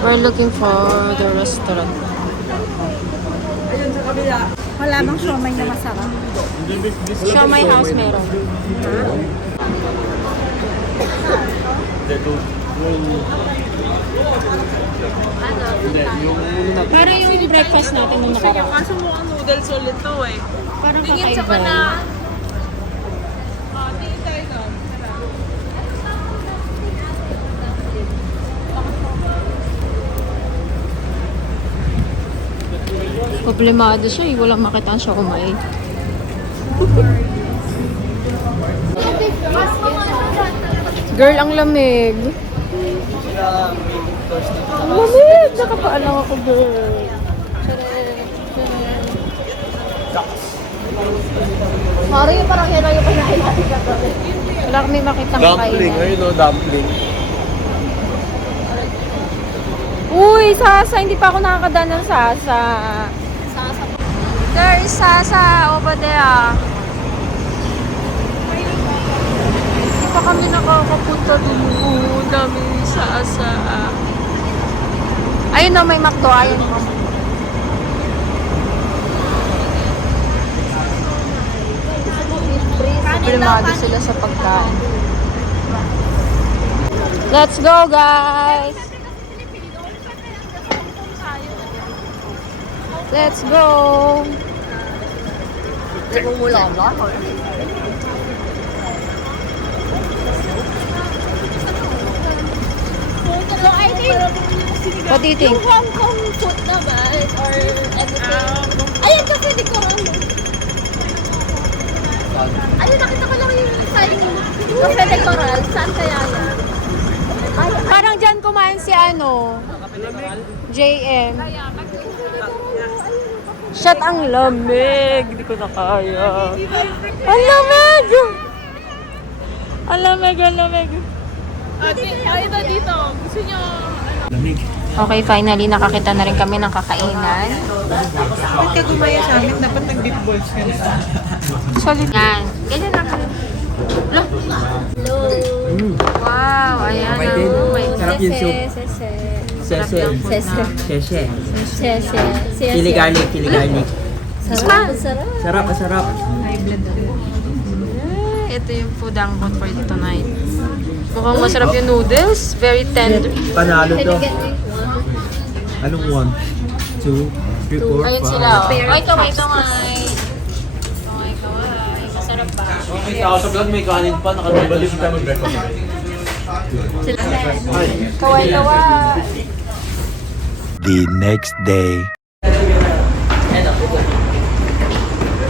We're looking for the restaurant. Wala bang siomay na masarap? Siomay House meron. Pero yung breakfast natin nung nakaraan. Kaso mukhang noodles ulit to eh. Parang Tingin sa kakaiba. pana. Tingin tayo doon. Problemado siya eh. Walang makita siya umay. Girl, ang lamig. Ang lamig! Nakapaalang ako, girl. Mario, parang yan ang yung kinain natin kagabi. Wala kami makitang Dumpling. kainan. Ayun o, dumpling. Uy, Sasa! Hindi pa ako nakakadaan ng Sasa. There is Sasa over there. Hindi pa kami nakakapunta doon. Dami Sasa. Ayun na, may McDo. Ayun mo. Problemado sila sa pagkain. Let's go, guys! Let's go! So I think, What do you think? yung Hong Kong food naman, or anything. Ayun, kasi di ko lang. Ayun, nakita ko lang yung sign. Cafe de Coral. Saan kaya yan? Ay, Parang dyan kumain si ano? JM. Shot ang lamig. Hindi ko na kaya. Ang lamig! Ang lamig, ang lamig. Ay, ito dito. Gusto nyo, Okay, finally nakakita na rin kami ng kakainan. Ba't ka gumaya sa amin? Dapat nag-deep balls ka na. Solid. Yan. Ganyan na kami. Wow, ayan. Sarap yung soup. Sese. Sese. Chili garlic, chili garlic. Sarap, sarap. Ito yung food ang good for tonight. Mukhang masarap yung noodles. Very tender. Panalo to. Anong 1, 2, 3, 4, 5? Ayun sila. Ay, kaway. Masarap ba? May tao sa vlog, may kanin pa. Nakatibalik ka mag-breakfast. Kaway. The next day.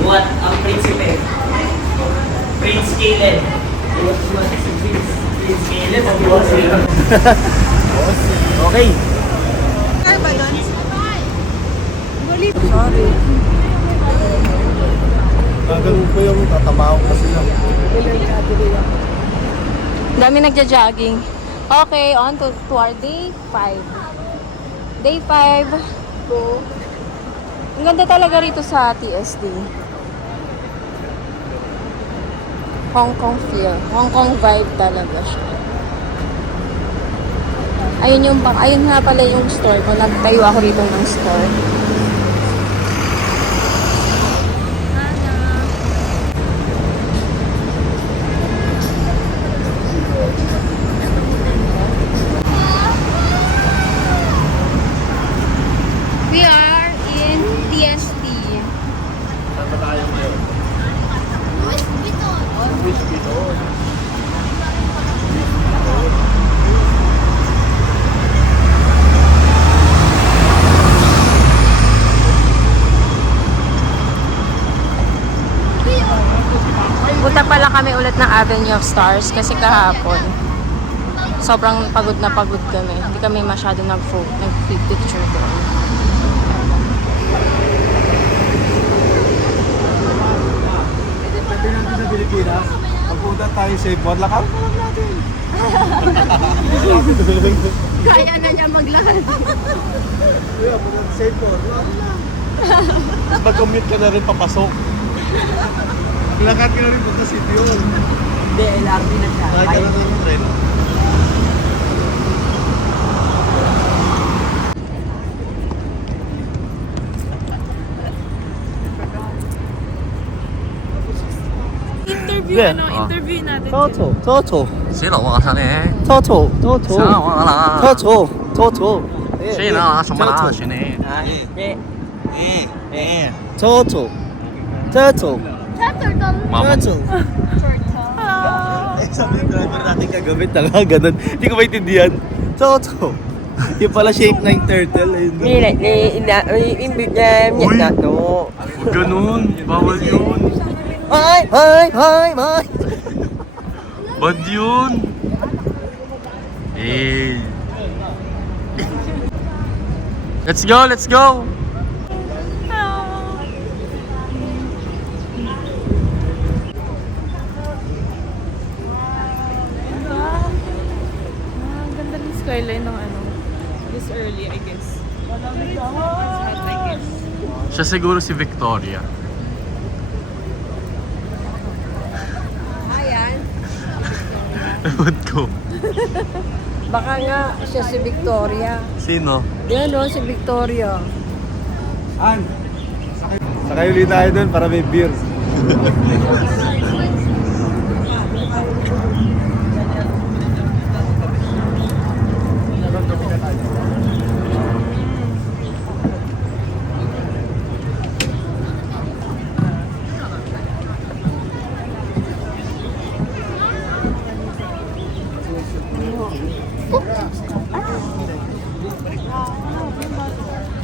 What ang prinsipe? Prince Caleb. Prince Caleb ang boss. Okay. Gagawin ko yung tatabaho kasi lang. Dami nagja-jogging. Okay, on to our day 5. Day 5. Ang ganda talaga rito sa TSD. Hong Kong feel. Hong Kong vibe talaga siya. Ayun nga pala yung store ko. Nagtayo ako rito ng store. We are in TST. Saan ba tayo ngayon? Wish Vuitton. Punta pala kami ulit ng Avenue of Stars kasi kahapon sobrang pagod na pagod kami. Hindi kami masyado nag-picture doon. Pwede natin sa Pilipinas. Pagpunta tayo sa Cebu, lakad pa lang natin. kaya na niya maglakad. Kaya, punta sa Cebu, lakad na. Tapos mag-commute ka na rin papasok. Lakad ka na rin punta sa Cebu. Hindi, LRT na siya. Lakad ka na ng tren. interview, Yeah. interview natin. Toto. 谁老王上呢？ Toto. Toto. 谁老王了？ Toto. Toto. 谁呢？什么啦？谁呢？ Toto. Turtle. Turtle. Turtle. Eh, sabi yung driver natin kagabi, tanga, ganun. Hindi ko maintindihan. Toto. Yung pala shape ng turtle. Ayun. Uy! Huwag ganun. Bawal yun. Ay! Bad yun. Hey. Let's go, let's go. Ang ganda ng skyline ng ano. This early, I guess. It's hot, I guess. Siya siguro si Victoria. Ayan. Ewan ko. Baka nga siya si Victoria. Sino? Yan o, si Victoria. Sakay ulit tayo dun para may beer.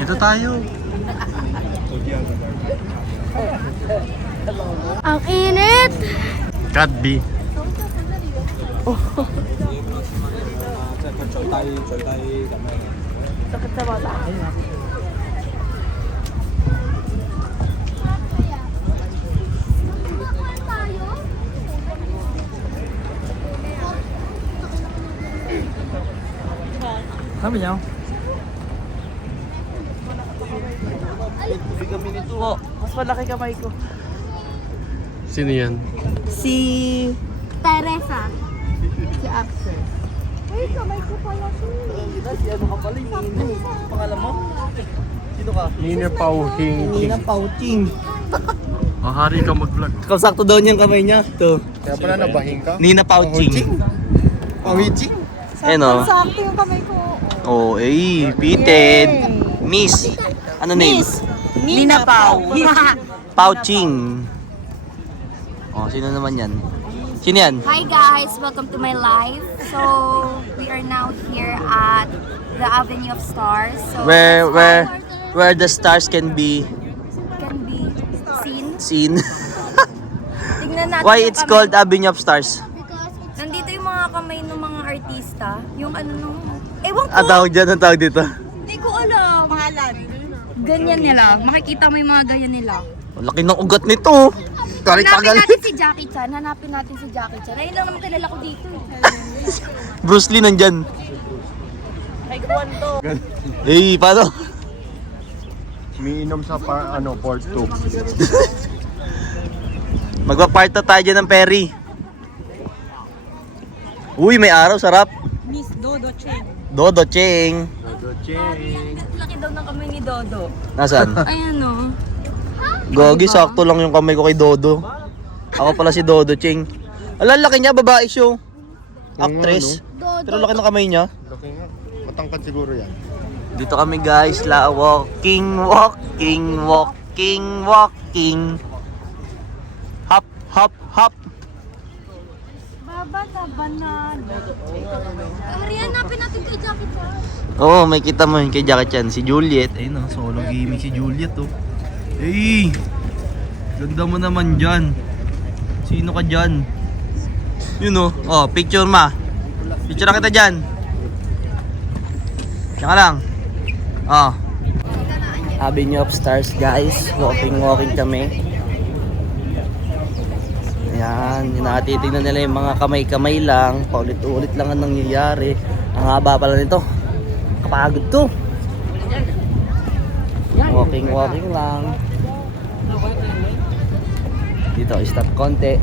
Dito tayo. Ang init! Cat B. Sakit sa bata. Sabi niyo? Po, mas malaki kamay ko. Sino yan? Si... Teresa. Si Axel. Ay, kamay ko pala siya. Si ano ka pala? Pangalan mo? Sino ka? Nina Pauching. Nina Pauching. Hari ka mag-vlog. Sakto daw niyang kamay niya. Ito. Kaya pala nabahing ka? Nina Pauching. Pauching? Ayun o. Sakto yung kamay ko. Oh, eh, pitted. Miss. Ano name? Nina Pau. Pauching. Oh, sino naman yan? Sino yan? Hi guys, welcome to my life. So, we are now here at the Avenue of Stars. So, Where the stars can be can be seen. seen. Tingnan natin Why yung it's kamay. called Avenue of Stars? Nandito yung mga kamay ng mga artista. Yung ano nung... Ewan ko! Ang tawag dyan, ang tawag dito. Hindi ko alam. Pangalan. Ganyan nila. Makikita mo yung mga ganyan nila. Ang laki ng ugat nito. Tarik Hanapin tagal. natin si Jackie Chan. Hanapin natin si Jackie Chan. Ayun lang naman kilala ko dito. Bruce Lee nandyan. Taekwondo. Eh, paano? Umiinom sa part 2. Magpa-part na tayo dyan ng Perry. Uy, may araw, sarap. Miss Dodo Chen. Dodo Cheng. Laki daw ng kamay ni Dodo. Nasaan? Ayan o. Gogi, sakto lang yung kamay ko kay Dodo. Ako pala si Dodo Cheng. Ala, laki niya, babae siya. Actress. Pero laki ng kamay niya. Laki nga. Matangkad siguro yan. Dito kami guys, walking. Hop, hop, hop. Baba na banana. Hanapin natin kay Jackie Chan. Oo, may kita mo yun kay Jackie Chan. Si Juliet. Ayun o, solo gaming si Juliet oh. Hey! Ganda mo naman dyan. Sino ka dyan? Yun o. Oh, picture ma. Picture na kita dyan. Diyan ka lang. Oh. Avenue of Stars guys. Walking kami. Ayan. Nakatitignan nila yung mga kamay-kamay lang. Paulit-ulit lang ang nangyayari. Ang haba pala nito. Kapagod to. Walking lang. Dito, stop konti.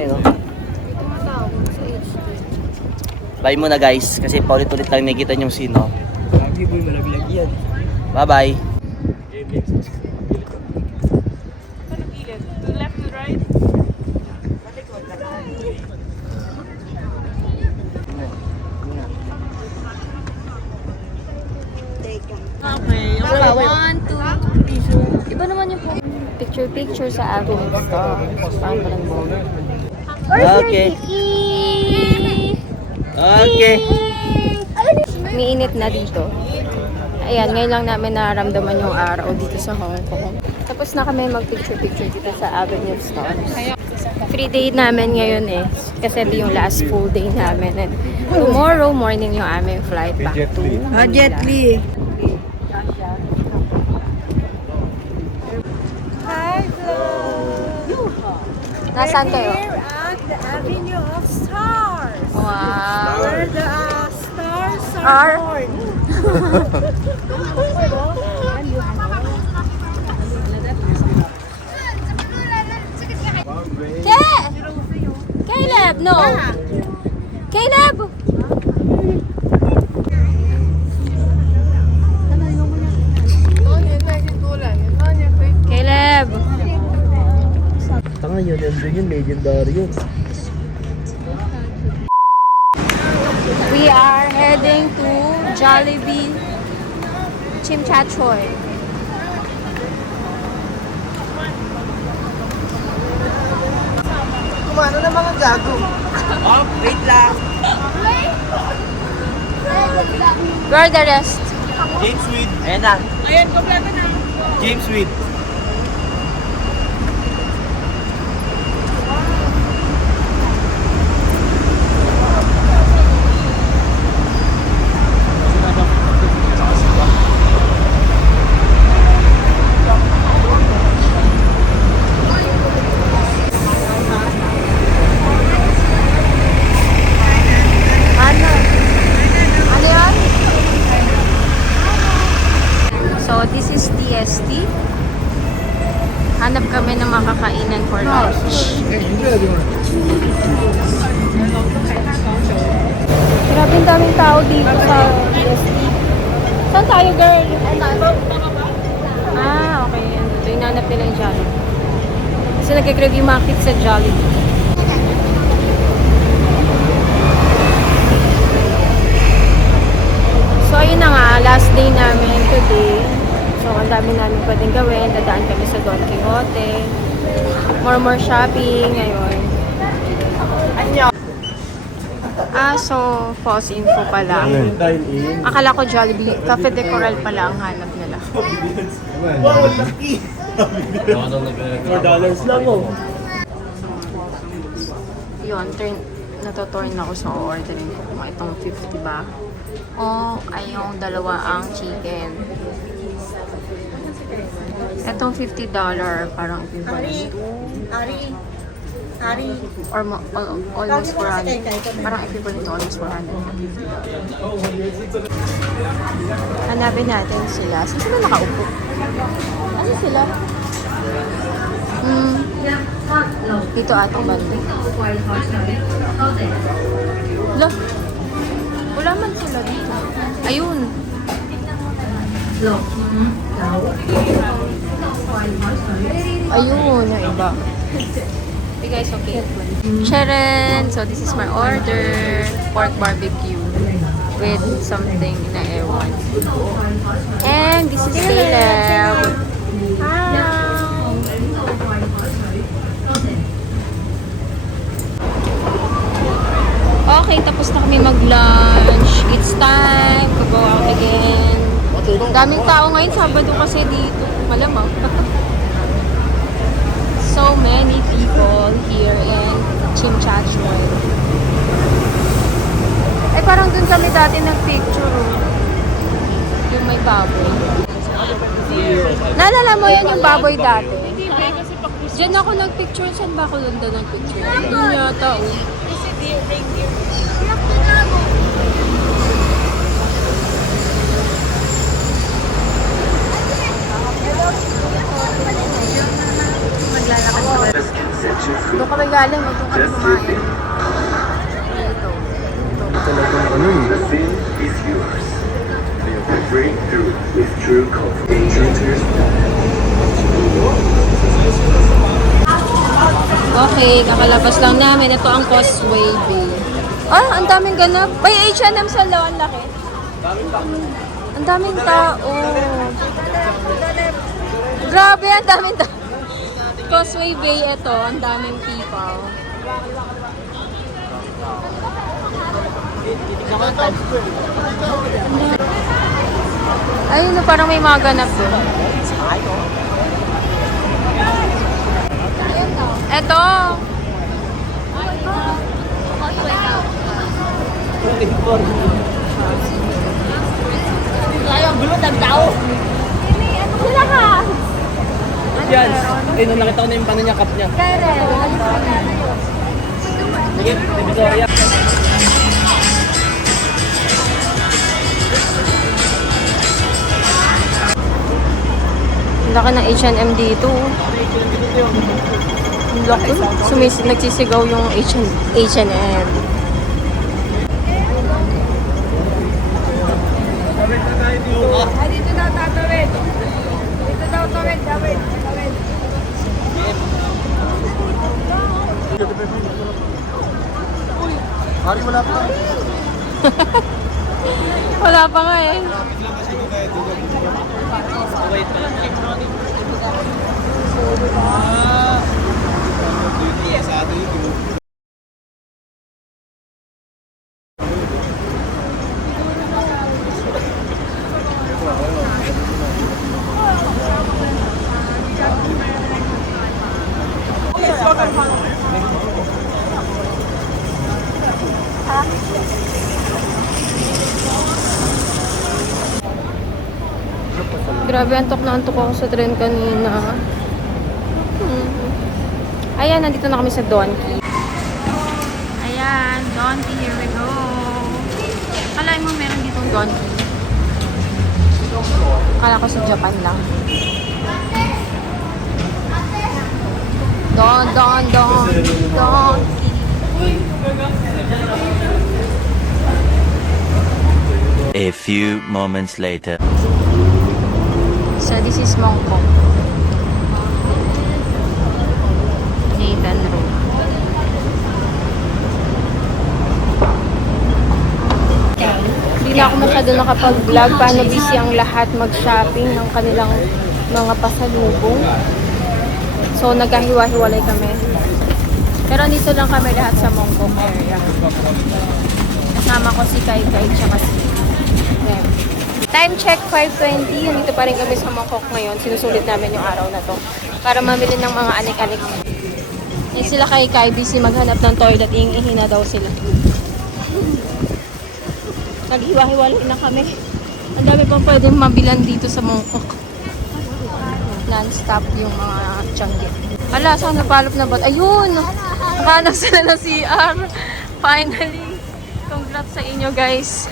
Ayun o. Bye muna guys, kasi paulit-ulit lang nakikita yung sino. Lagi boy, malaglag yan. Bye bye. To left, to right. Okay. One, two, iba naman yung picture sa Avenue of Stars. Parang Okay. Okay. Umiinit na dito. Ayan, ngayon lang namin naramdaman yung araw dito sa Hong Kong. Tapos na kami mag-picture-picture dito sa Avenue of Stars. Free day namin ngayon eh. Kasi ito yung last full day namin. And tomorrow morning yung aming flight back to Manila. Jet Li. Nasaan kayo? At the Avenue of Stars. Wow. Where the stars Are? are born. Caleb, no. Caleb! Caleb! Tanga yun, yun yung legendary yun. We are heading to Jollibee Chim Cha Choy. Kumano na mga gago? Oh, wait lang. Where are the rest? James Reed. Ayan na. Ayan, kompleto na. James Reed. Ano yan? So, this is DST. Hanap kami ng makakainan for lunch. Grabe ang daming tao dito sa DST. Saan tayo, girl? Ah, okay. Ito, inanap nila yung Jollibee. Kasi nag-crave yung mga kids sa Jollibee. So, ayun na nga, last day namin today. So, ang dami namin pwedeng gawin. Dadaan kami sa Don Quixote. More shopping ngayon. So, false info pala. Akala ko Jollibee, Cafe de Coral pala ang hanap nila. Wow, laki! $4 lang oh. Yun, natuturn ako sa ordering ko kung itong 50 ba. O ay yung dalawa ang chicken. Itong $50 parang equivalent to or almost 400. Parang equivalent to almost 450. Hanapin natin sila. Saan sila nakaupo? Ano sila? Dito atong banda. Look. Wala man sila dito. Ayun. Ayun, yung iba. Hey guys, okay. Sharon! So this is my order. Pork barbecue with something na ewan. And this is Caleb. Hi! Okay, tapos na kami mag-lunch. It's time to go out again. Daming tao ngayon, Sabado kasi dito. Malamang. So many people here in Chim Cha Choy. Eh, parang dun kami dati nag-picture. Yung may baboy. Naalala mo yan yung baboy dati? Hindi, kasi Diyan ako nag-picture. Saan ba ako lunda nag-picture? Doon yata, oh. Kasi reindeer. Doon kami galing, doon kami kumain. Dito. Talagang ano eh. The scene is yours. Feel the breakthrough with true coffee. Okay, kakalabas lang namin. Ito ang Causeway Bay. Ah, ang daming ganap. May H&M sa lawan, laki. Ang daming tao. Grabe, ang daming tao. Causeway Bay ito, ang daming people. Titignan ko Ayun, no, parang may mga ganap doon. Eto! Ay, ang gulo, tao. Sila ka! Yan. Ay, nung nakita ko na yung paano niya, cup niya. Sige, Victoria. Ang laki ng H&M dito. Ang laki. Nagsisigaw yung H&M. Dito daw tatawid. Dito daw tawid. Hari, wala pa. Wala pa nga eh. Wait pa lang. Grabe, antok na antok ako sa tren kanina. Ayan, nandito na kami sa Donkey. Ayan, Donkey, here we go. Kalahin mo meron ditong Donkey. Kala ko sa Japan lang. Donkey. A few moments later. So, this is Mongkok. Nathan Road. Hindi na ako masyado nakapag-vlog. Paano busy ang lahat mag-shopping ng kanilang mga pasalubong. So, nagkahiwa-hiwalay kami. Pero dito lang kami lahat sa Mongkok area. Kasama ko si Kai tsaka si Rem. Time check, 5:20. Nandito pa rin kami sa Mongkok ngayon. Sinusulit namin yung araw na to. Para mamili ng mga anik-anik. Eh sila kay Kai busy maghanap ng toilet. Iing-ihi na daw sila. Naghiwa-hiwalay na kami. Ang dami pang pwedeng mabilan dito sa Mongkok. Non-stop yung mga tiyangge. Ala, saan napalop na ba? Ayun! Nakahanap sila ng CR. Finally! Congrats sa inyo guys.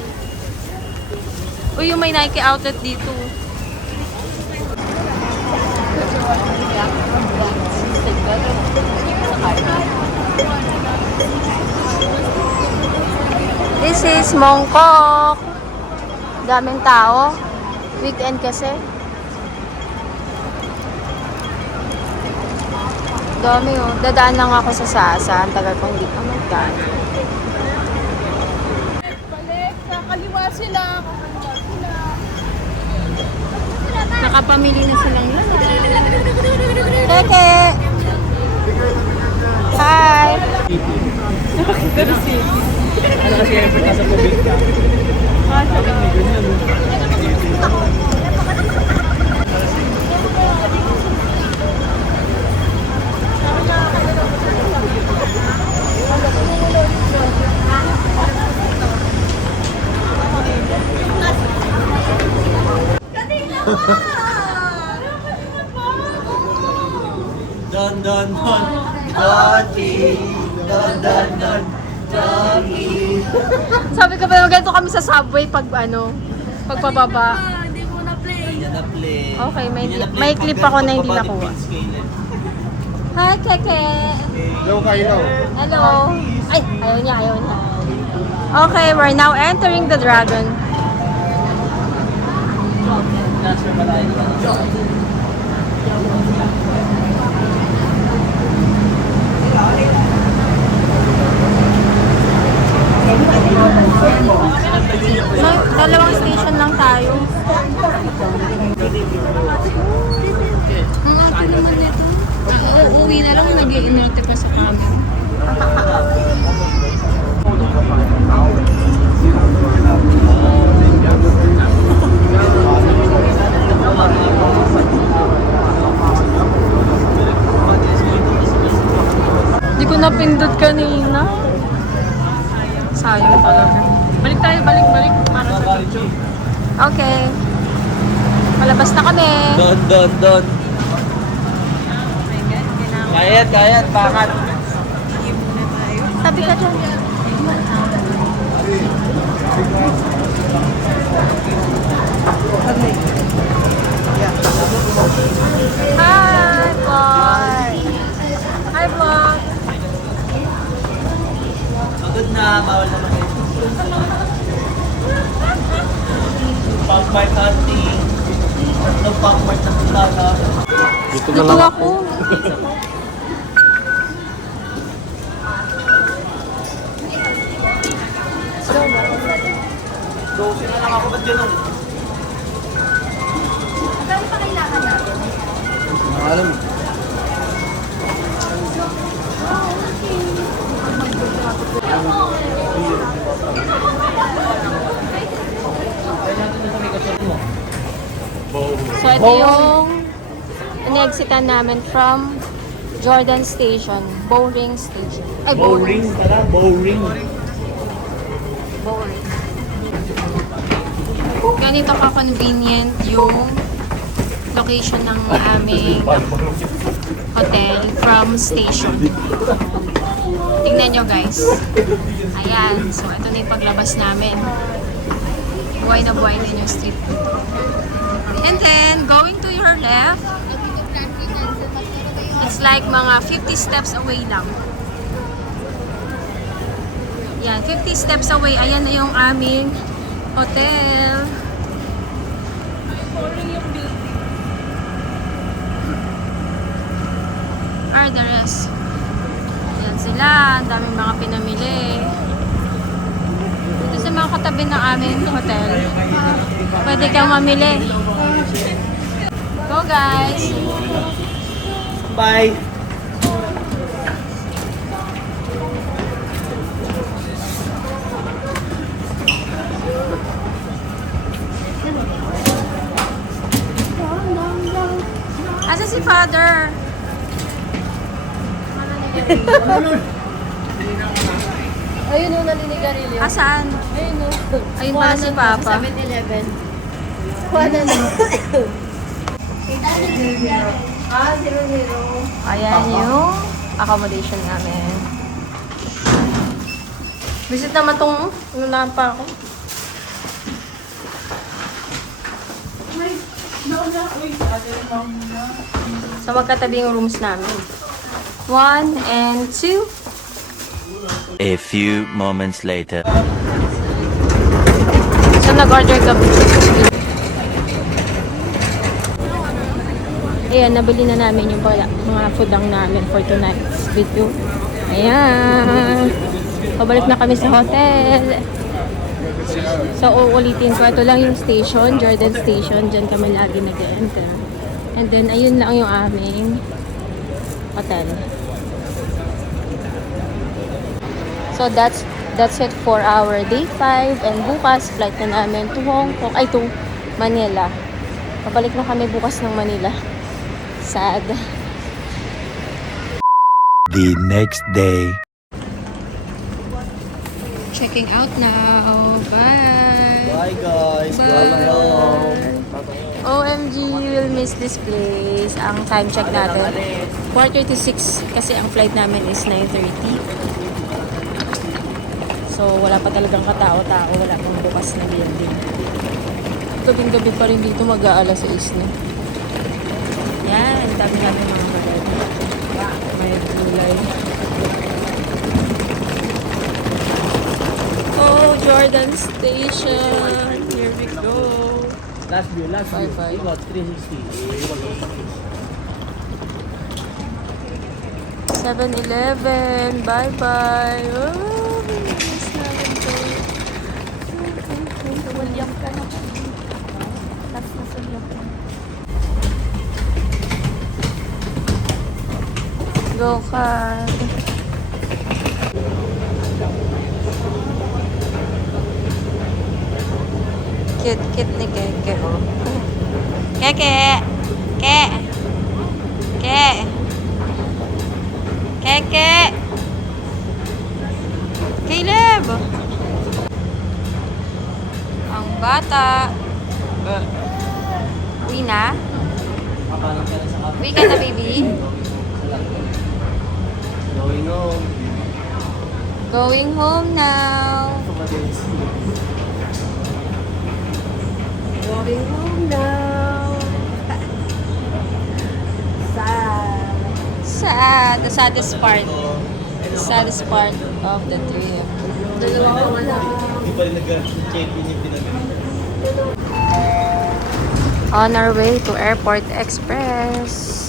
Uy, yung may Nike outlet dito. This is Mongkok. Daming tao. Weekend kasi. Dami oh. Dadaan lang ako sa Sasa. Ang tagal kong hindi pa magdaan. Balik, kakaliwa sila. Nakapamili na silang lahat. Teke! Hi! Ano kasi effort nasa tubig ka? Don. Doggy. Don. Doggy. Sabi ko ba, ganito kami sa subway pag pagpababa. Hindi ko na-play. Yan na play. Okay, may clip ako na hindi nakuha. Hi, Keke! Yo, kayo. Hello! Ay, ayaw niya. Okay, we're now entering the Dragon. Dalawang station lang tayo. Ang ate naman nito. Uuwi na lang, nag-i-inerte pa sa camera. napindot kanina. Sayang talaga. Balik tayo, balik. Para sa okay. Malabas na kami. Doon. Kayat, bakit? Tabi ka dyan. Hi, boy. Hi, vlog. Pagod na, bawal naman kayo. Pang-smart hunting. Ano pang-smart na punta? Dito ako. Dosin na lang ako, ba't ganun? Saan pa kailangan natin? Alam. So, ito yung in-exitan namin from Jordan Station. Bowring Station. Ay, Bowring pala, bowring. Bowring. Ganito ka-convenient yung location ng aming hotel from station. Tingnan nyo guys. Ayan. So, ito na yung paglabas namin. Buhay na buhay din yung street dito. And then, going to your left, it's like mga 50 steps away lang. Yan, 50 steps away. Ayan na yung aming hotel. Are the rest. Yan sila. Ang daming mga pinamili. Dito sa mga katabi ng aming hotel, pwede kang mamili. Go guys! Bye! Asa si Father? Ayun o, naninigarilyo. Asan? Ayun o. Ayun pala si Papa. 7-Eleven. Kuha na lang. Ah, 0-0. Ayan yung accommodation namin. Visit naman tong unahan pa ako. So magkatabi yung rooms namin. 1 and 2. A few moments later. So nag-order kami. Ayan, nabili na namin yung mga food lang namin for tonight's video. Ayan. Pabalik na kami sa hotel. So, uulitin ko. Ito lang yung station, Jordan Station. Diyan kami lagi nag-enter. And then, ayun lang yung aming hotel. So, that's it for our day 5. And bukas, flight na namin to Hong Kong. Ay, to Manila. Pabalik na kami bukas ng Manila. Sad. The next day. Checking out now. Bye. Bye guys! Bye home! OMG, we'll miss this place. Ang time check natin, 4:36 kasi ang flight namin is 9:30. So, wala pa talagang katao-tao. Wala pang bukas na building. Gabing-gabi pa rin dito, mag-aalas 6 na. Yan, dami namin mga bread. May gulay. Oh, Jordan Station. Here we go. Last view. Bye-bye. We got 360. 7-Eleven. Bye-bye. Oh, miss namin to. Walyang ka na. Last na sulyang ka. Go, Card. Cute ni Keke, oh. Keke! Keke! Keke! bata. Uwi na? Uwi ka na, baby? Going home. Going home now. Going home now. Sad. Sad. The saddest part. The saddest part of the trip. Dalawang anak. Hindi pa rin nag-check-in yung pinagaling. On our way to Airport Express.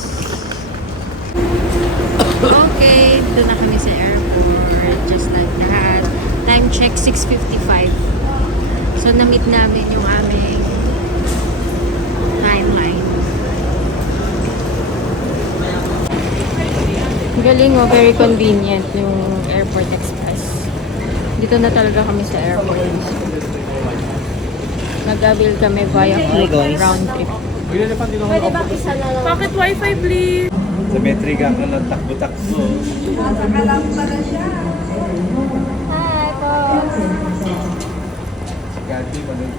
Okay, dito na kami sa airport. Just like that. Time check, 6:55. So, na-meet namin yung aming timeline. Galing oh, very convenient yung Airport Express. Dito na talaga kami sa airport. Nag-avail kami via round trip. Pwede ba isa na lang? Pocket wifi, please. Sa metric ka ng takbo-takbo. Nasa ka lang pala siya. Hi, po. Gati pa rin.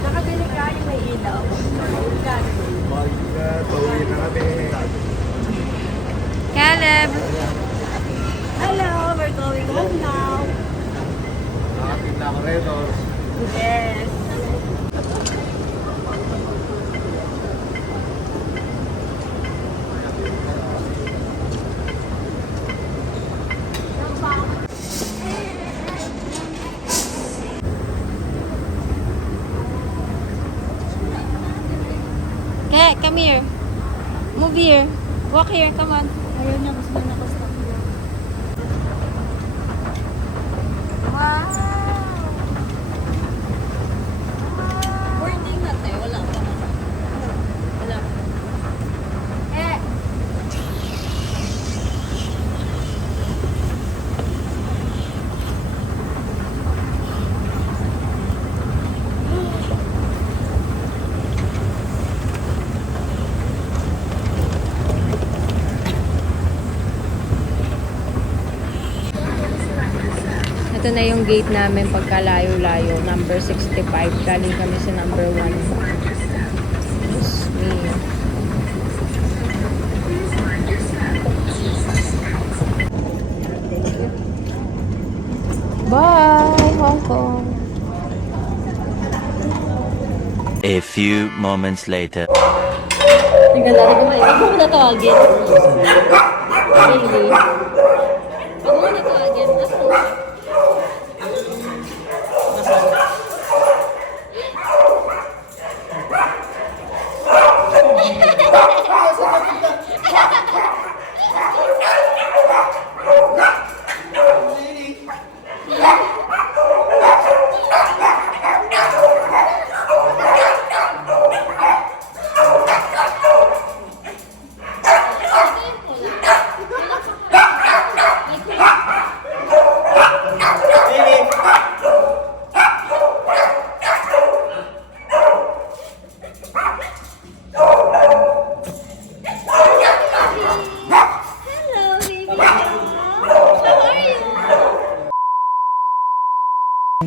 Nakabili ka yung may ilaw. Pauwi na kami. Caleb. Hello, we're going home now. Nakapit na ako rin. Yes. Okay, come here. Move here. Walk here, come on. Ayaw niya, gusto na nakastop niya. Wow. Boarding na tayo, wala pa na. Wala. Eh. Ito na yung gate namin pagkalayo-layo. Number 65. Galing kami sa number 1. Yes, me. Bye, Hong Kong. A few moments later. Tingnan natin kung may ako na tawagin. Really? Ako na tawagin. Ako.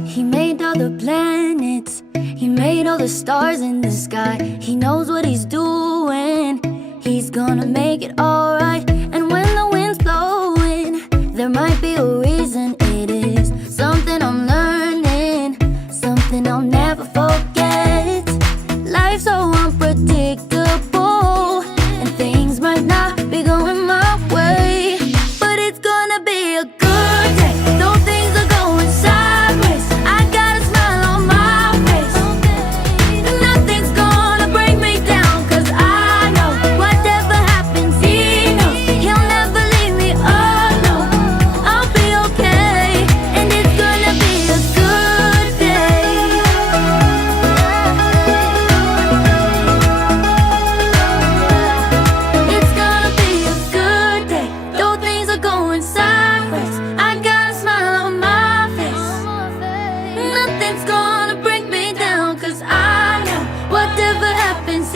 He made all the planets, he made all the stars in the sky. He knows what he's doing, he's gonna make it alright. And when the wind's blowing, there might be a reason. It is something I'm learning, something I'll never forget. Life's so unpredictable, and things might not be going my way, but it's gonna be a good day. Though things are going sideways, I got a smile on my face. Nothing's gonna break me down, 'cause I know whatever happens, he knows he'll never leave me alone. I'll be okay, and it's gonna be a good day. It's gonna be a good day. Though things are going sideways, I got a smile on my face. Nothing's gonna break me down, 'cause I know whatever happens,